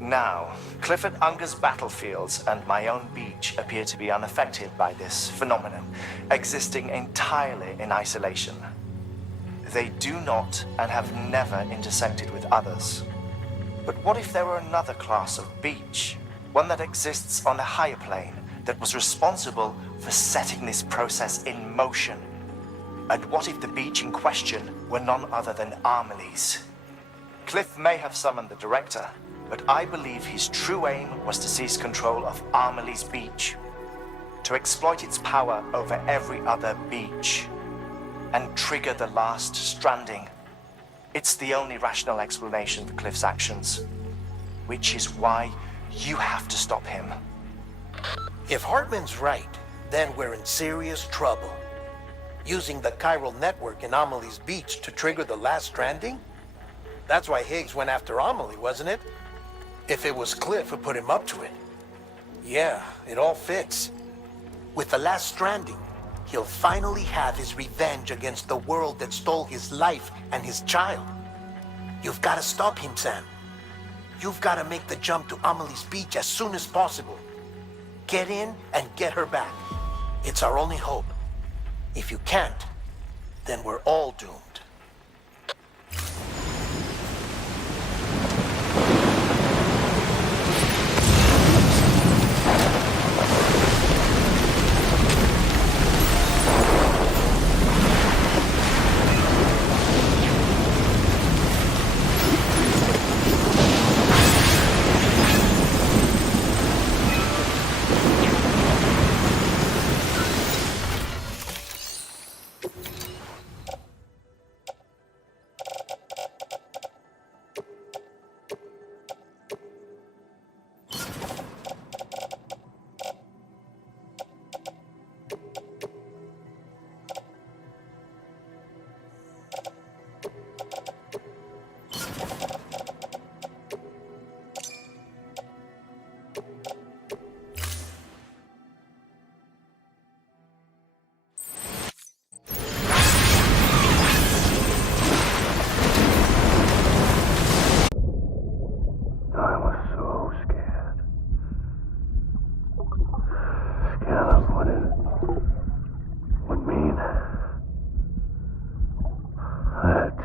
Now, Clifford Unger's battlefields and my own beach appear to be unaffected by this phenomenon, existing entirely in isolation. They do not and have never intersected with others. But what if there were another class of beach? One that exists on a higher plane that was responsible for setting this process in motion? And what if the beach in question were none other than Amelie's? Cliff may have summoned the director, but I believe his true aim was to seize control of Amelie's beach, to exploit its power over every other beach, and trigger the last stranding. It's the only rational explanation for Cliff's actions, which is why you have to stop him. If Hartman's right, then we're in serious trouble. Using the chiral network in Amelie's beach to trigger the last stranding? That's why Higgs went after Amelie, wasn't it? If it was Cliff who put him up to it. Yeah, it all fits. With the last stranding, he'll finally have his revenge against the world that stole his life and his child. You've got to stop him, Sam. You've got to make the jump to Amelie's beach as soon as possible. Get in and get her back. It's our only hope. If you can't, then we're all doomed.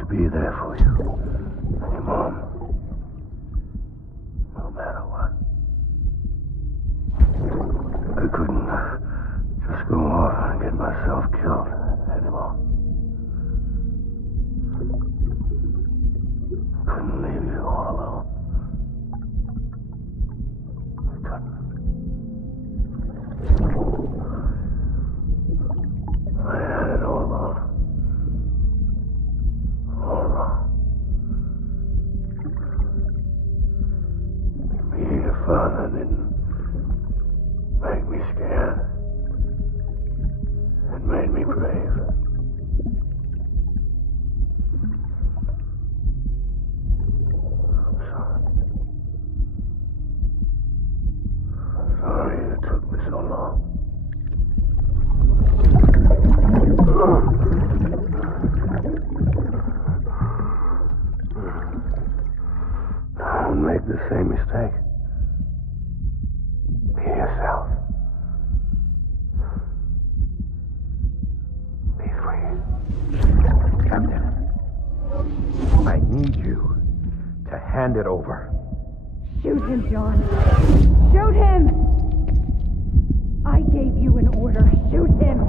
Be there for you. Your mom. No matter what. I couldn't just go off and get myself killed anymore. Couldn't leave you all alone. I couldn't. I had it all wrong. Father didn't make me scared. It made me brave. I'm sorry. I'm sorry it took me so long. Don't make the same mistake. Be yourself. Be free. Captain, I need you to hand it over. Shoot him, John. Shoot him! I gave you an order. Shoot him!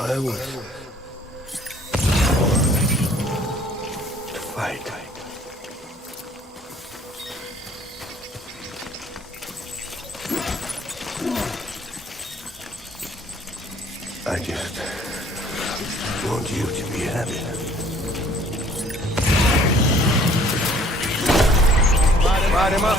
I was born to fight. I just want you to be happy. Light him up.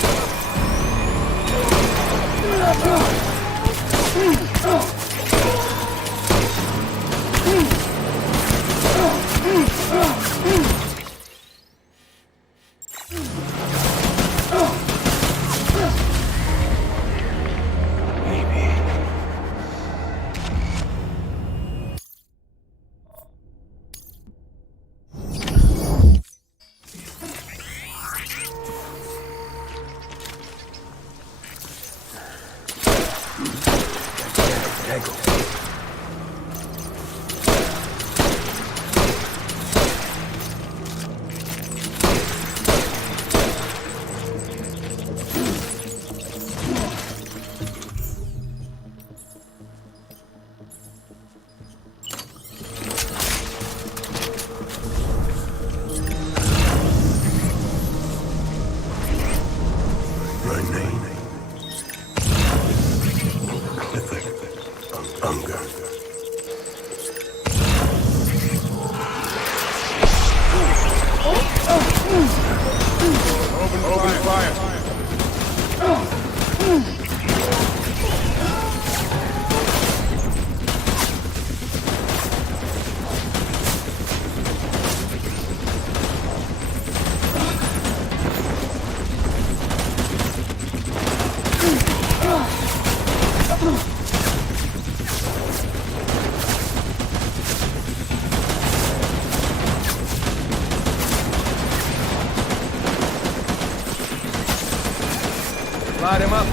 Light him up.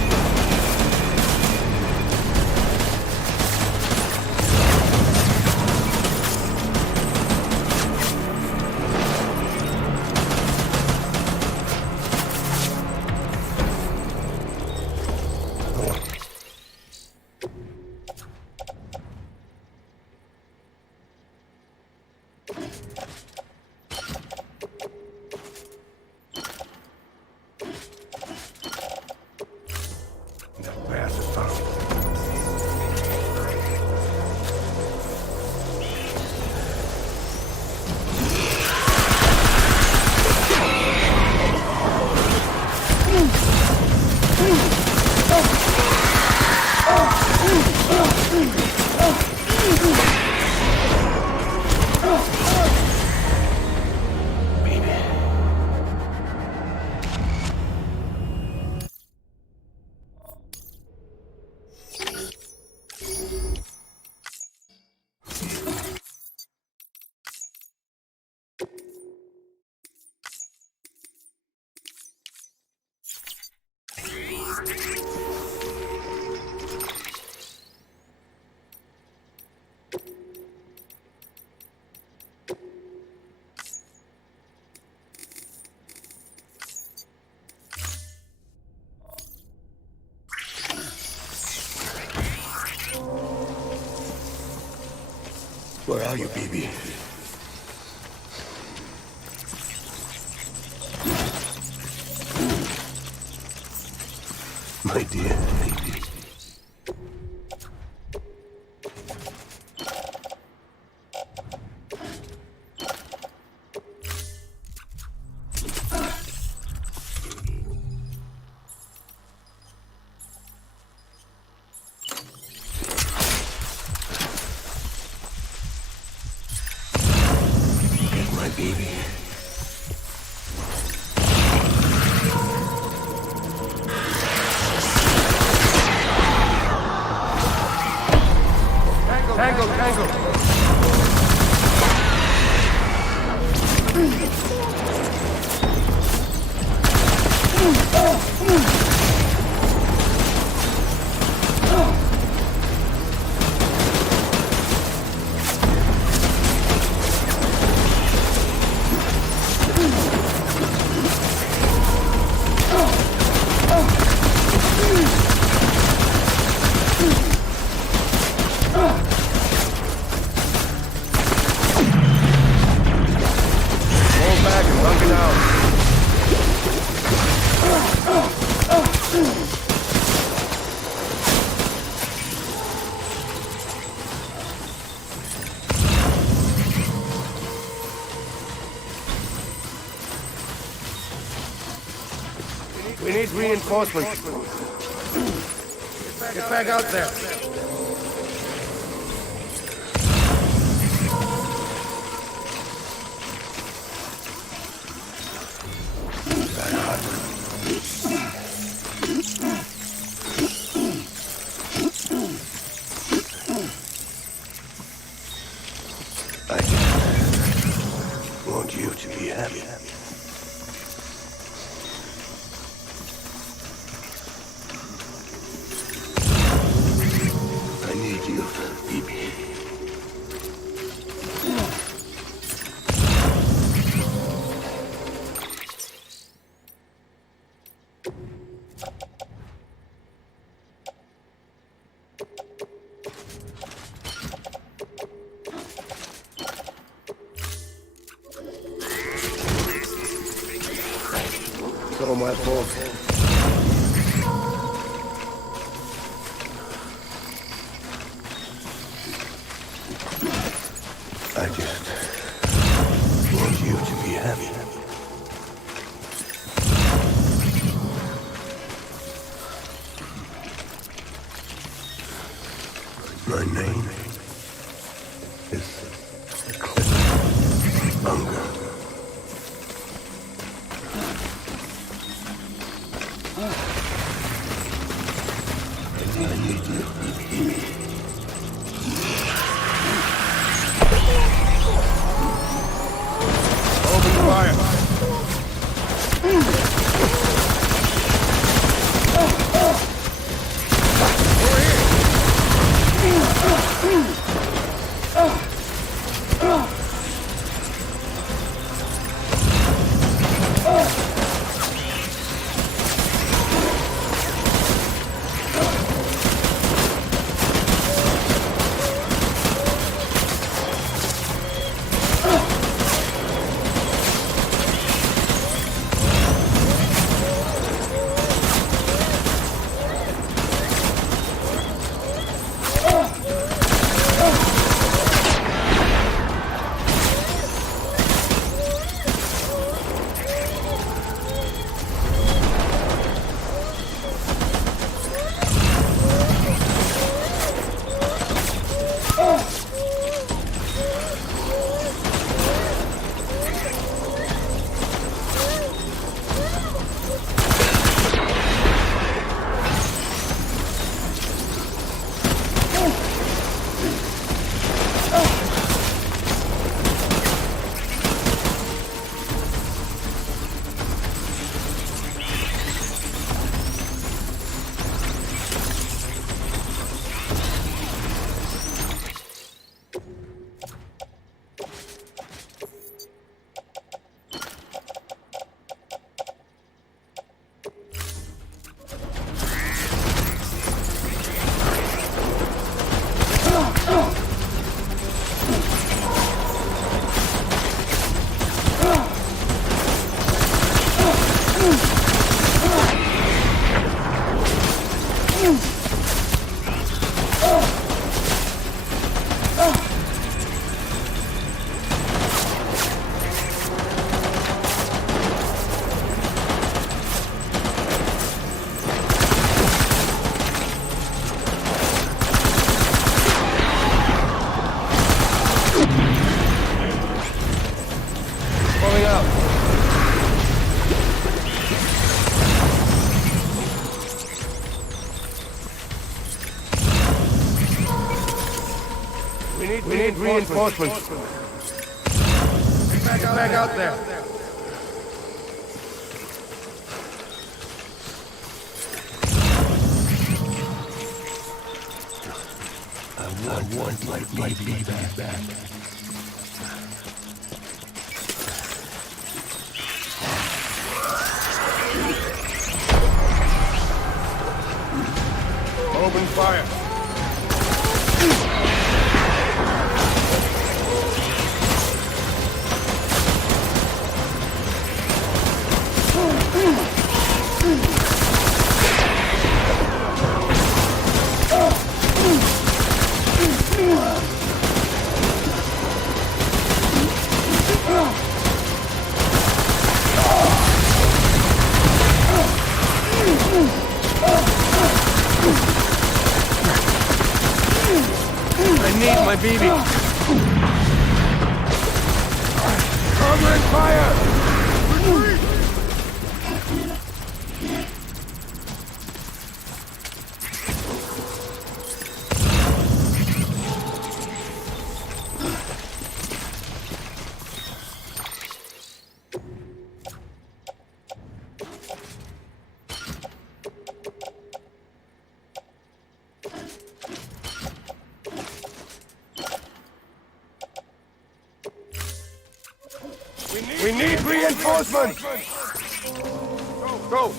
Where are you, baby? My dear baby. Baby. Tango, tango. need reinforcements. Get back out there. I just want you to be happy. I need you, Bibi. It's all my fault. I just want you to be happy. My name is Cliff Unger. I need you. Open fire. We need reinforcements. Get back out there. I want my baby back. Open fire. my BB. Covering fire! Retreat! We need reinforcements! Go!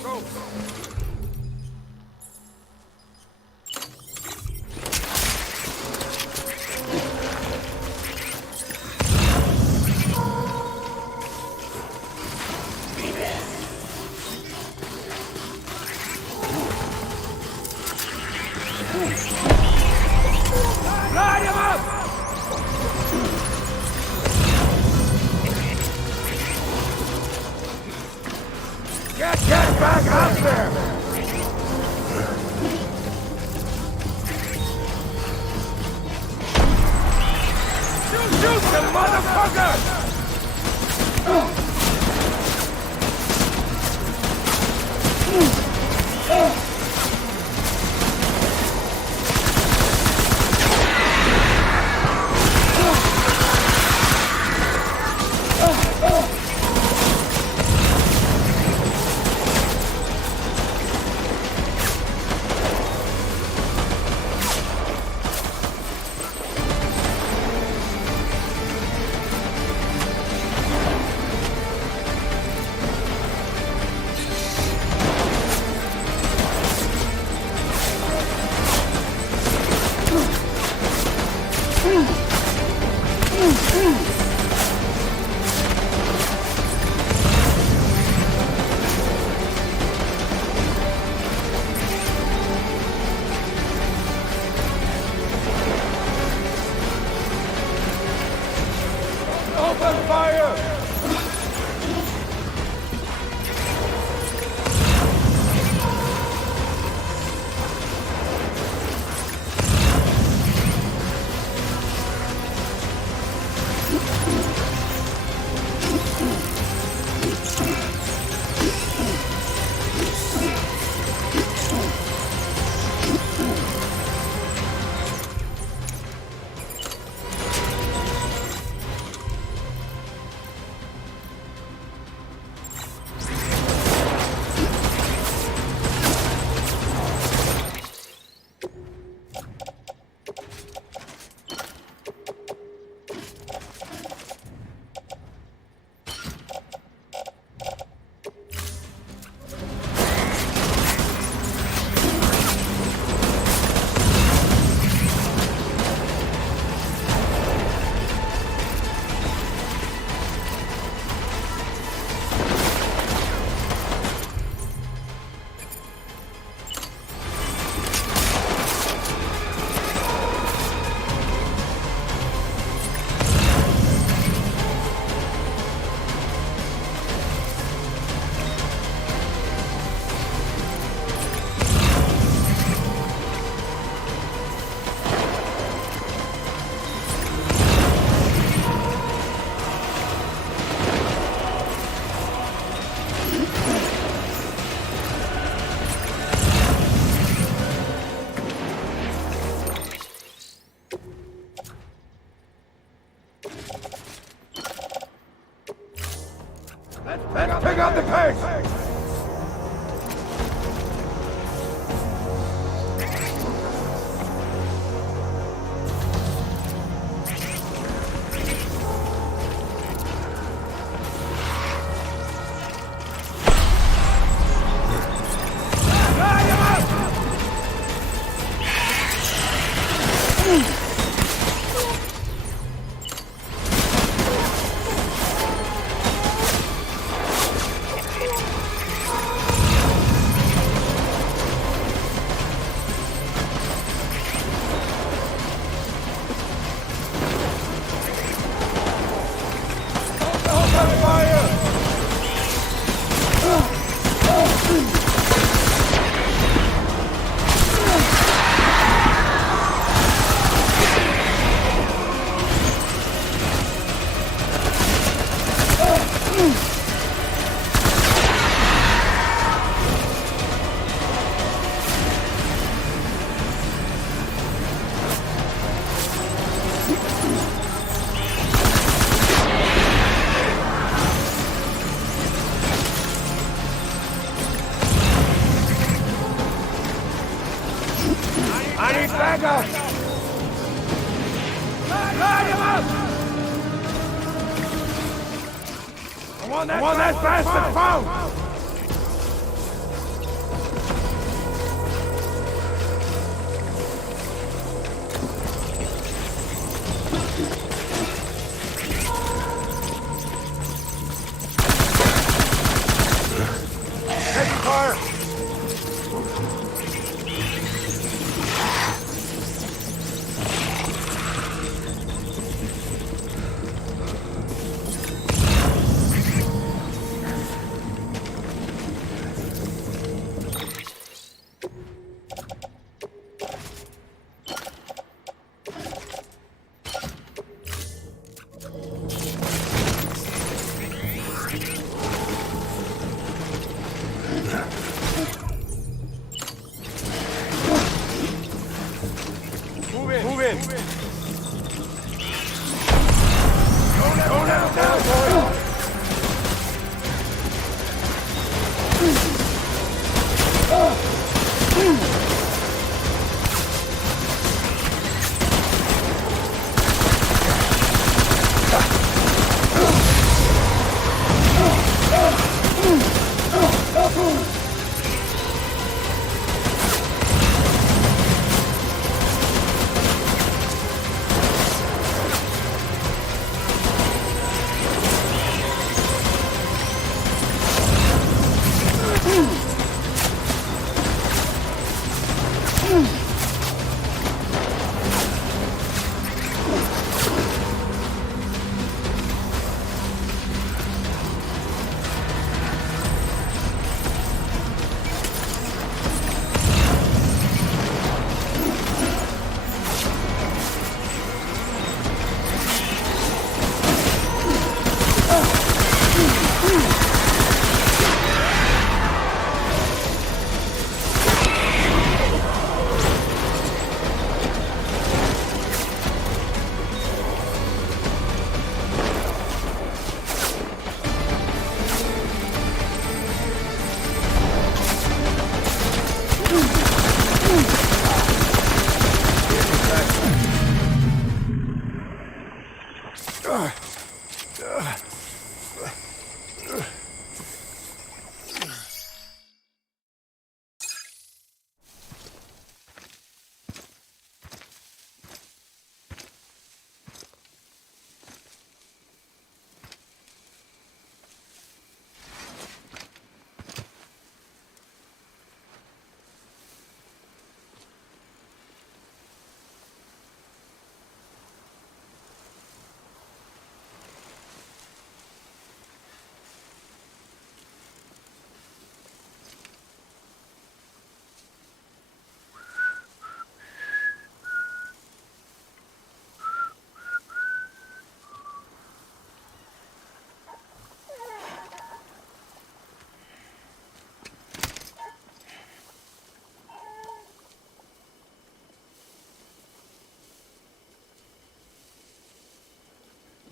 Light him up! Get back out there! Shoot the motherfucker! Open fire! Let's pick up the pace! want that bastard found! Taking fire! Move in. Go down, boys.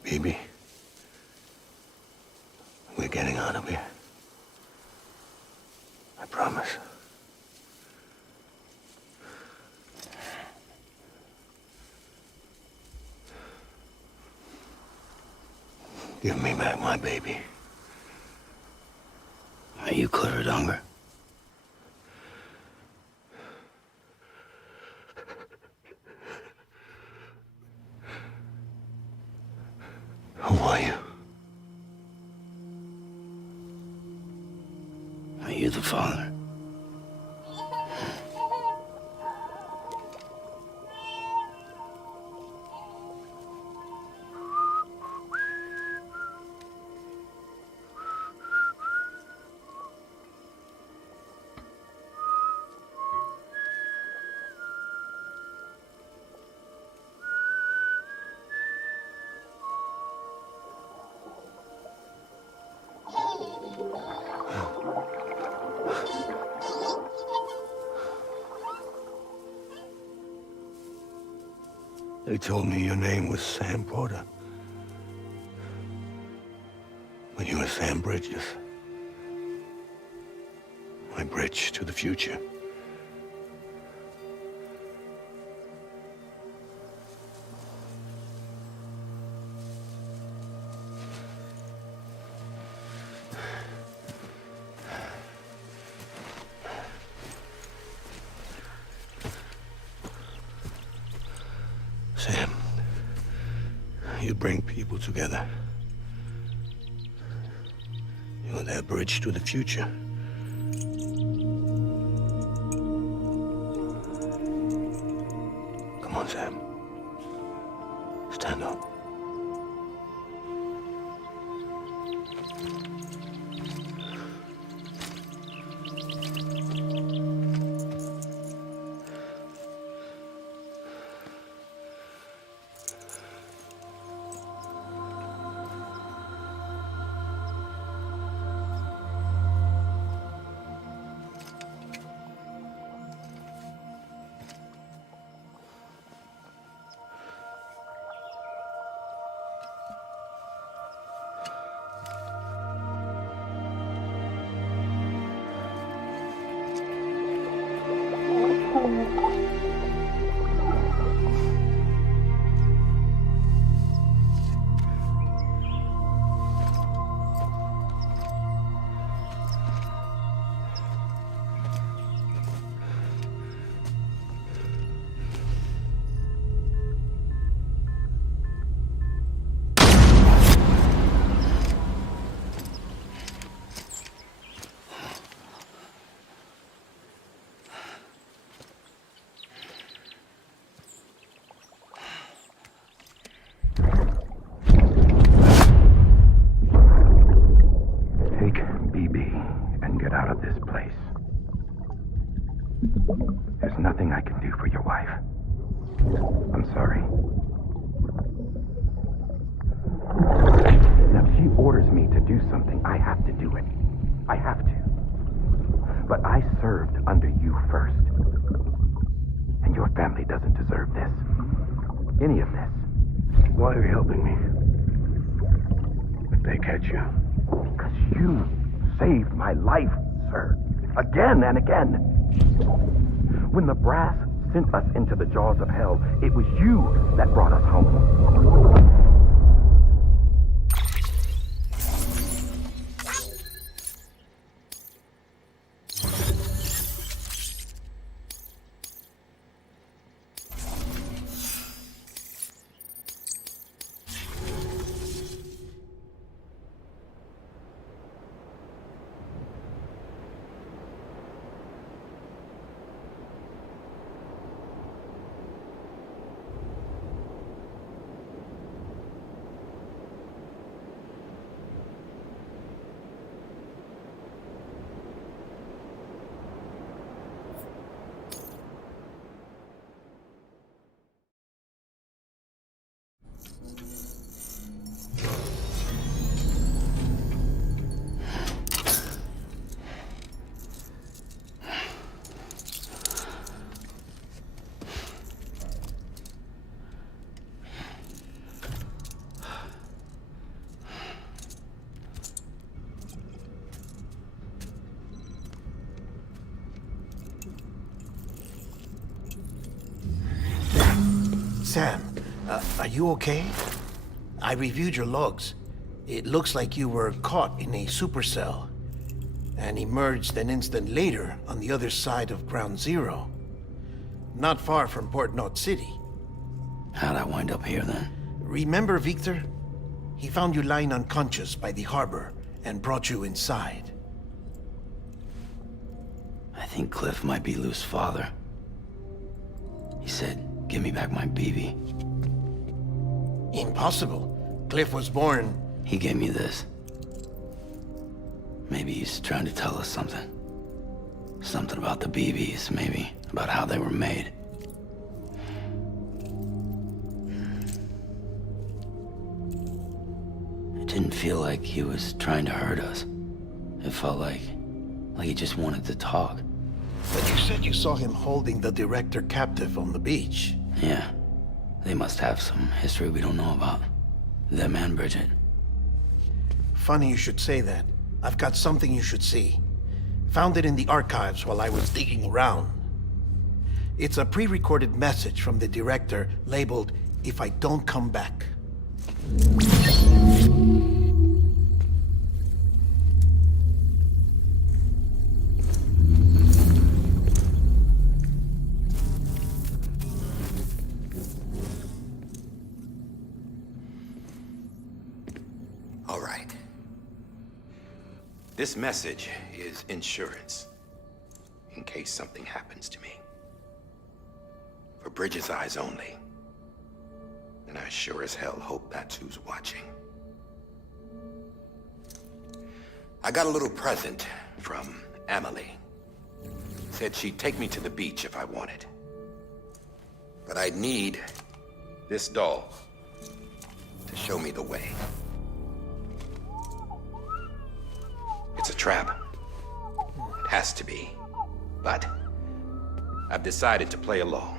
Baby, we're getting out of here. I promise. Give me back my baby. Are you clear of hunger? Who are you? Are you the father? They told me your name was Sam Porter. But you were Sam Bridges. My bridge to the future. bring people together. You're their bridge to the future. Come on, Sam. Stand up. There's nothing I can do for your wife. I'm sorry. Now, if she orders me to do something, I have to do it. I have to. But I served under you first. And your family doesn't deserve this. Any of this. Why are you helping me? If they catch you. Because you saved my life, sir. Again and again. When the brass sent us into the jaws of hell, it was you that brought us home. Sam, are you okay? I reviewed your logs. It looks like you were caught in a supercell and emerged an instant later on the other side of Ground Zero. Not far from Port Knot City. How'd I wind up here then? Remember Victor? He found you lying unconscious by the harbor and brought you inside. I think Cliff might be Lou's father. He said, "Give me back my BB." Impossible. Cliff was born... He gave me this. Maybe he's trying to tell us something. Something about the BBs, maybe. About how they were made. It didn't feel like he was trying to hurt us. It felt like he just wanted to talk. But you said you saw him holding the director captive on the beach. Yeah. They must have some history we don't know about. Them and Bridget. Funny you should say that. I've got something you should see. Found it in the archives while I was digging around. It's a pre-recorded message from the director labeled, "If I don't come back." right. This message is insurance, in case something happens to me. For Bridget's eyes only. And I sure as hell hope that's who's watching. I got a little present from Emily. Said she'd take me to the beach if I wanted. But I'd need this doll to show me the way. It's a trap. It has to be. But I've decided to play along.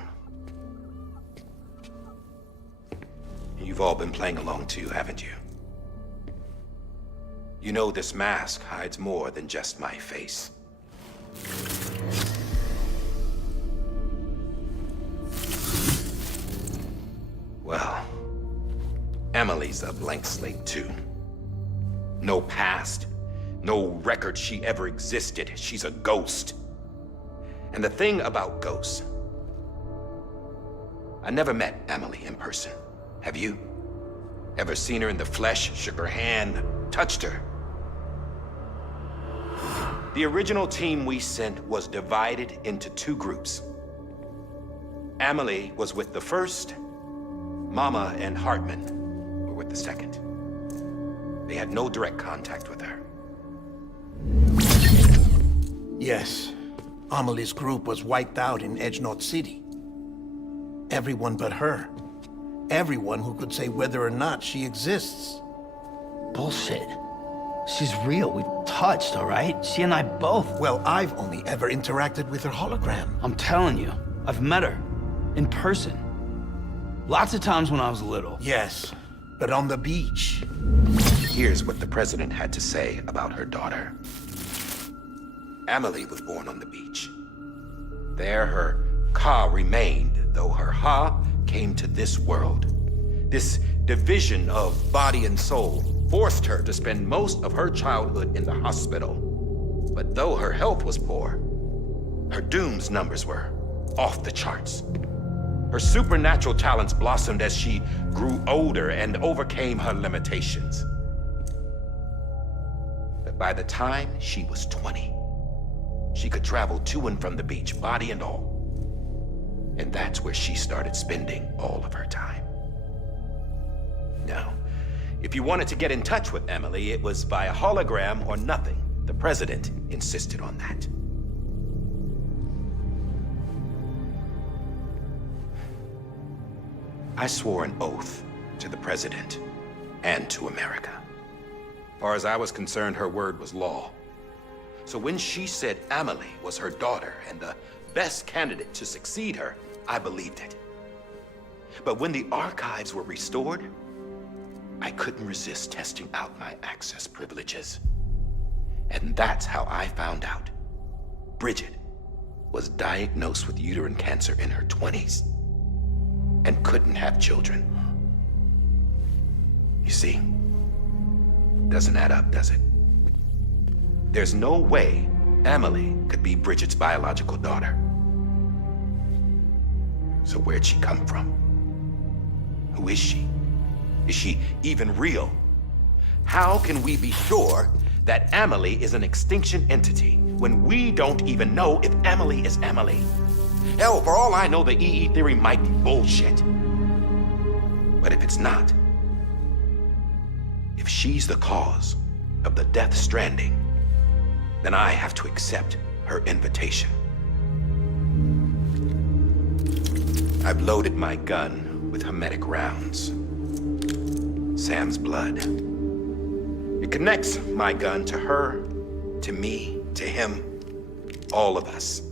You've all been playing along too, haven't you? You know this mask hides more than just my face. Well, Emily's a blank slate too. No past, no record she ever existed. She's a ghost. And the thing about ghosts, I never met Emily in person. Have you? Ever seen her in the flesh, shook her hand, touched her? The original team we sent was divided into two groups. Emily was with the first, Mama and Hartman were with the second. They had no direct contact with her. Yes. Amelie's group was wiped out in Edgenorth City. Everyone but her. Everyone who could say whether or not she exists. Bullshit. She's real. We've touched, all right? She and I both. Well, I've only ever interacted with her hologram. I'm telling you, I've met her. In person. Lots of times when I was little. Yes, but on the beach. Here's what the president had to say about her daughter. Emily was born on the beach. There her Ka remained, though her Ha came to this world. This division of body and soul forced her to spend most of her childhood in the hospital. But though her health was poor, her Doom's numbers were off the charts. Her supernatural talents blossomed as she grew older and overcame her limitations. But by the time she was 20, she could travel to and from the beach, body and all. And that's where she started spending all of her time. Now, if you wanted to get in touch with Emily, it was via hologram or nothing. The president insisted on that. I swore an oath to the president and to America. As far as I was concerned, her word was law. So when she said Emily was her daughter and the best candidate to succeed her, I believed it. But when the archives were restored, I couldn't resist testing out my access privileges. And that's how I found out Bridget was diagnosed with uterine cancer in her 20s and couldn't have children. You see, doesn't add up, does it? There's no way Emily could be Bridget's biological daughter. So where'd she come from? Who is she? Is she even real? How can we be sure that Emily is an extinction entity when we don't even know if Emily is Emily? Hell, for all I know, the EE theory might be bullshit. But if it's not, if she's the cause of the death stranding, then I have to accept her invitation. I've loaded my gun with hermetic rounds. Sam's blood. It connects my gun to her, to me, to him, all of us.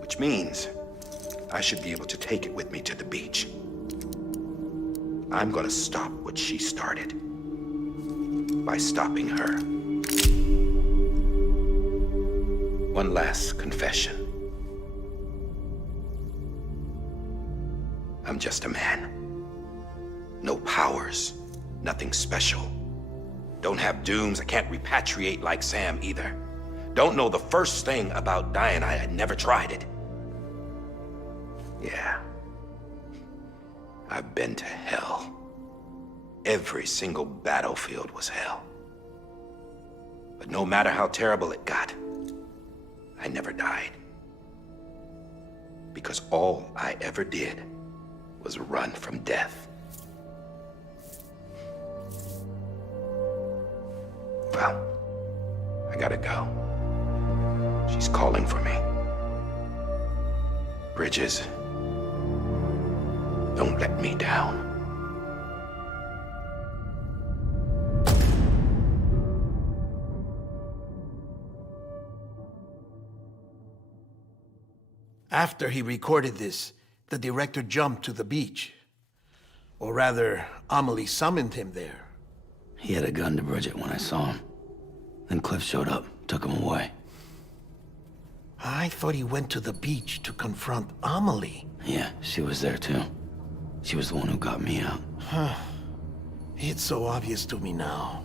Which means I should be able to take it with me to the beach. I'm gonna stop what she started by stopping her. One last confession. I'm just a man. No powers, nothing special. Don't have dooms, I can't repatriate like Sam either. Don't know the first thing about dying, I had never tried it. Yeah, I've been to hell. every single battlefield was hell. But no matter how terrible it got, I never died. Because all I ever did was run from death. Well, I gotta go. She's calling for me. Bridges, don't let me down. After he recorded this, the director jumped to the beach. Or rather, Amelie summoned him there. He had a gun to Bridget when I saw him. Then Cliff showed up, took him away. I thought he went to the beach to confront Amelie. Yeah, she was there too. She was the one who got me out. Huh. It's so obvious to me now.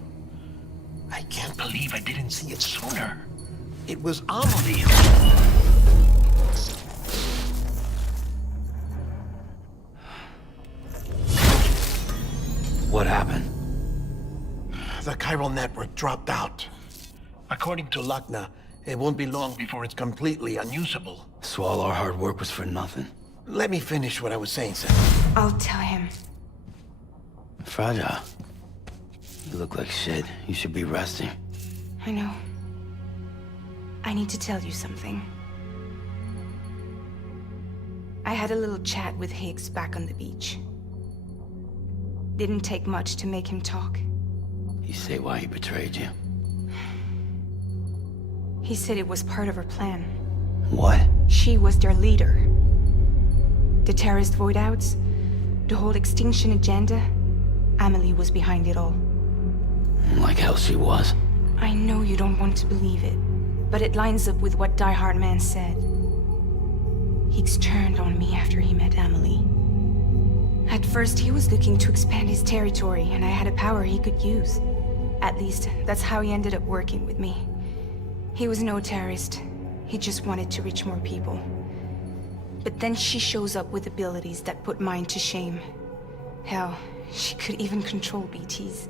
I can't believe I didn't see it sooner. It was Amelie. What happened? The chiral network dropped out. According to Lakna, it won't be long before it's completely unusable. So all our hard work was for nothing. Let me finish what I was saying, Sam. I'll tell him. Fragile. You look like shit. You should be resting. I know. I need to tell you something. I had a little chat with Higgs back on the beach. Didn't take much to make him talk. You say why he betrayed you? He said it was part of her plan. What? She was their leader. The terrorist void-outs, the whole extinction agenda, Amelie was behind it all. Like hell she was. I know you don't want to believe it, but it lines up with what Die Hard Man said. Higgs turned on me after he met Amelie. At first, he was looking to expand his territory, and I had a power he could use. At least, that's how he ended up working with me. He was no terrorist. He just wanted to reach more people. But then she shows up with abilities that put mine to shame. Hell, she could even control BTs.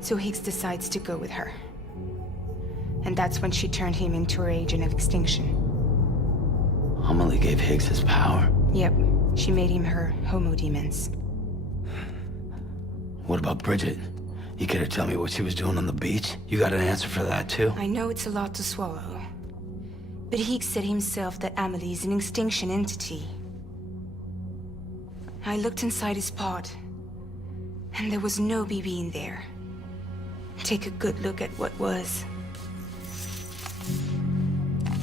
So Higgs decides to go with her. And that's when she turned him into her agent of extinction. Amelie gave Higgs his power? Yep, she made him her homo demons. What about Bridget? You care to tell me what she was doing on the beach? You got an answer for that too? I know it's a lot to swallow. But Higgs said himself that Amelie is an extinction entity. I looked inside his pod, and there was no BB in there. Take a good look at what was.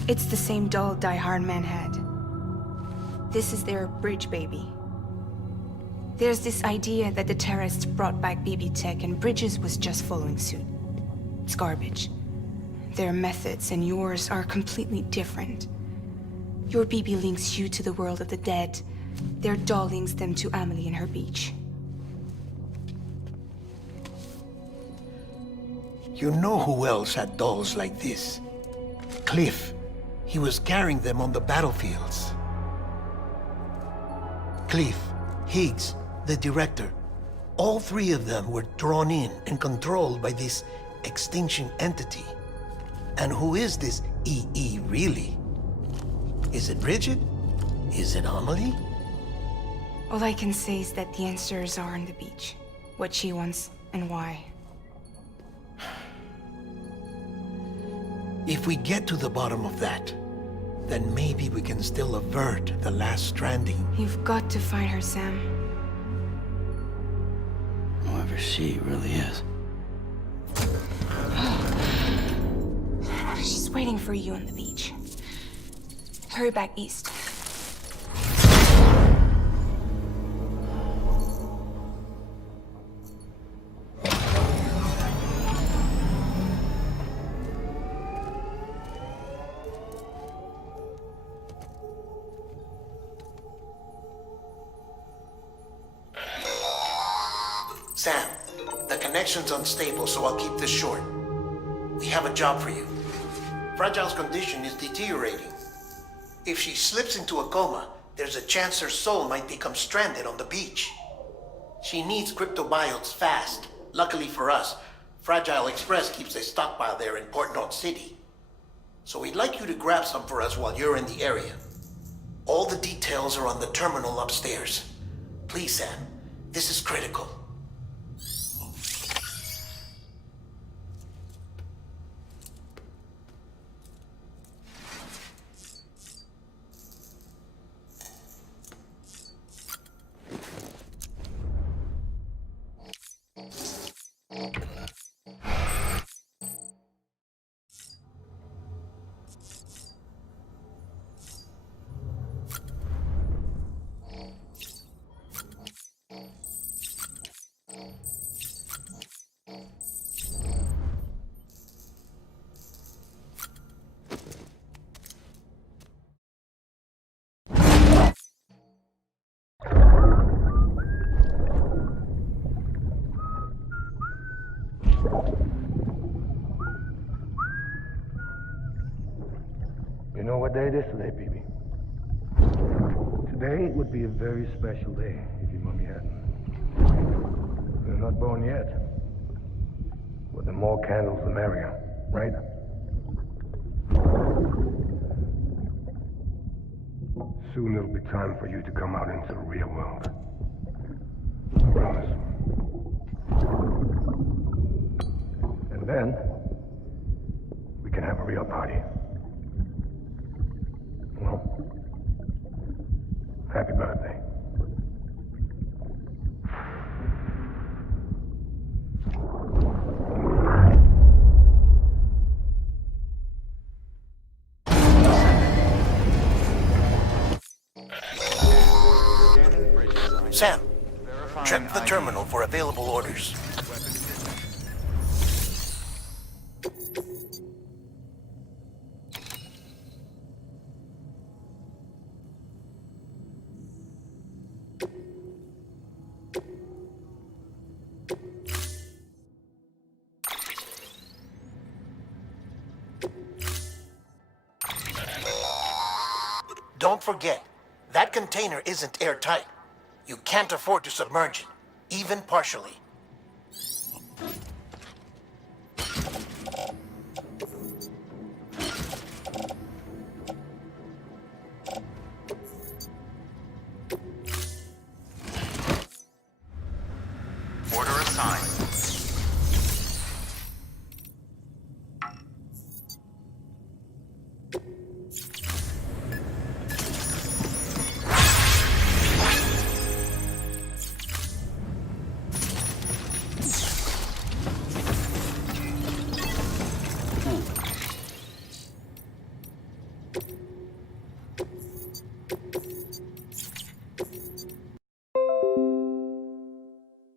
It's the same doll Die Hard Man had. This is their bridge baby. There's this idea that the terrorists brought back BB tech and Bridges was just following suit. It's garbage. Their methods and yours are completely different. Your BB links you to the world of the dead. Their doll links them to Amelie and her beach. You know who else had dolls like this? Cliff. He was carrying them on the battlefields. Cliff, Higgs, the director. All three of them were drawn in and controlled by this extinction entity. And who is this EE really? Is it Bridget? Is it Amelie? All I can say is that the answers are on the beach. What she wants and why. If we get to the bottom of that, then maybe we can still avert the last stranding. You've got to find her, Sam. Whoever she really is. She's waiting for you on the beach. Hurry back east. Sam, the connection's unstable, so I'll keep this short. We have a job for you. Fragile's condition is deteriorating. If she slips into a coma, there's a chance her soul might become stranded on the beach. She needs cryptobiotes fast. Luckily for us, Fragile Express keeps a stockpile there in Port North City. So we'd like you to grab some for us while you're in the area. All the details are on the terminal upstairs. Please, Sam, this is critical. You know what day it is today, BB? Today would be a very special day if your mommy hadn't. You're not born yet. But the more candles, the merrier, right? Soon it'll be time for you to come out into the real world. I promise. And then, we can have a real party. Well, happy birthday. Sam, check the terminal for available orders. Don't forget, that container isn't airtight. You can't afford to submerge it, even partially.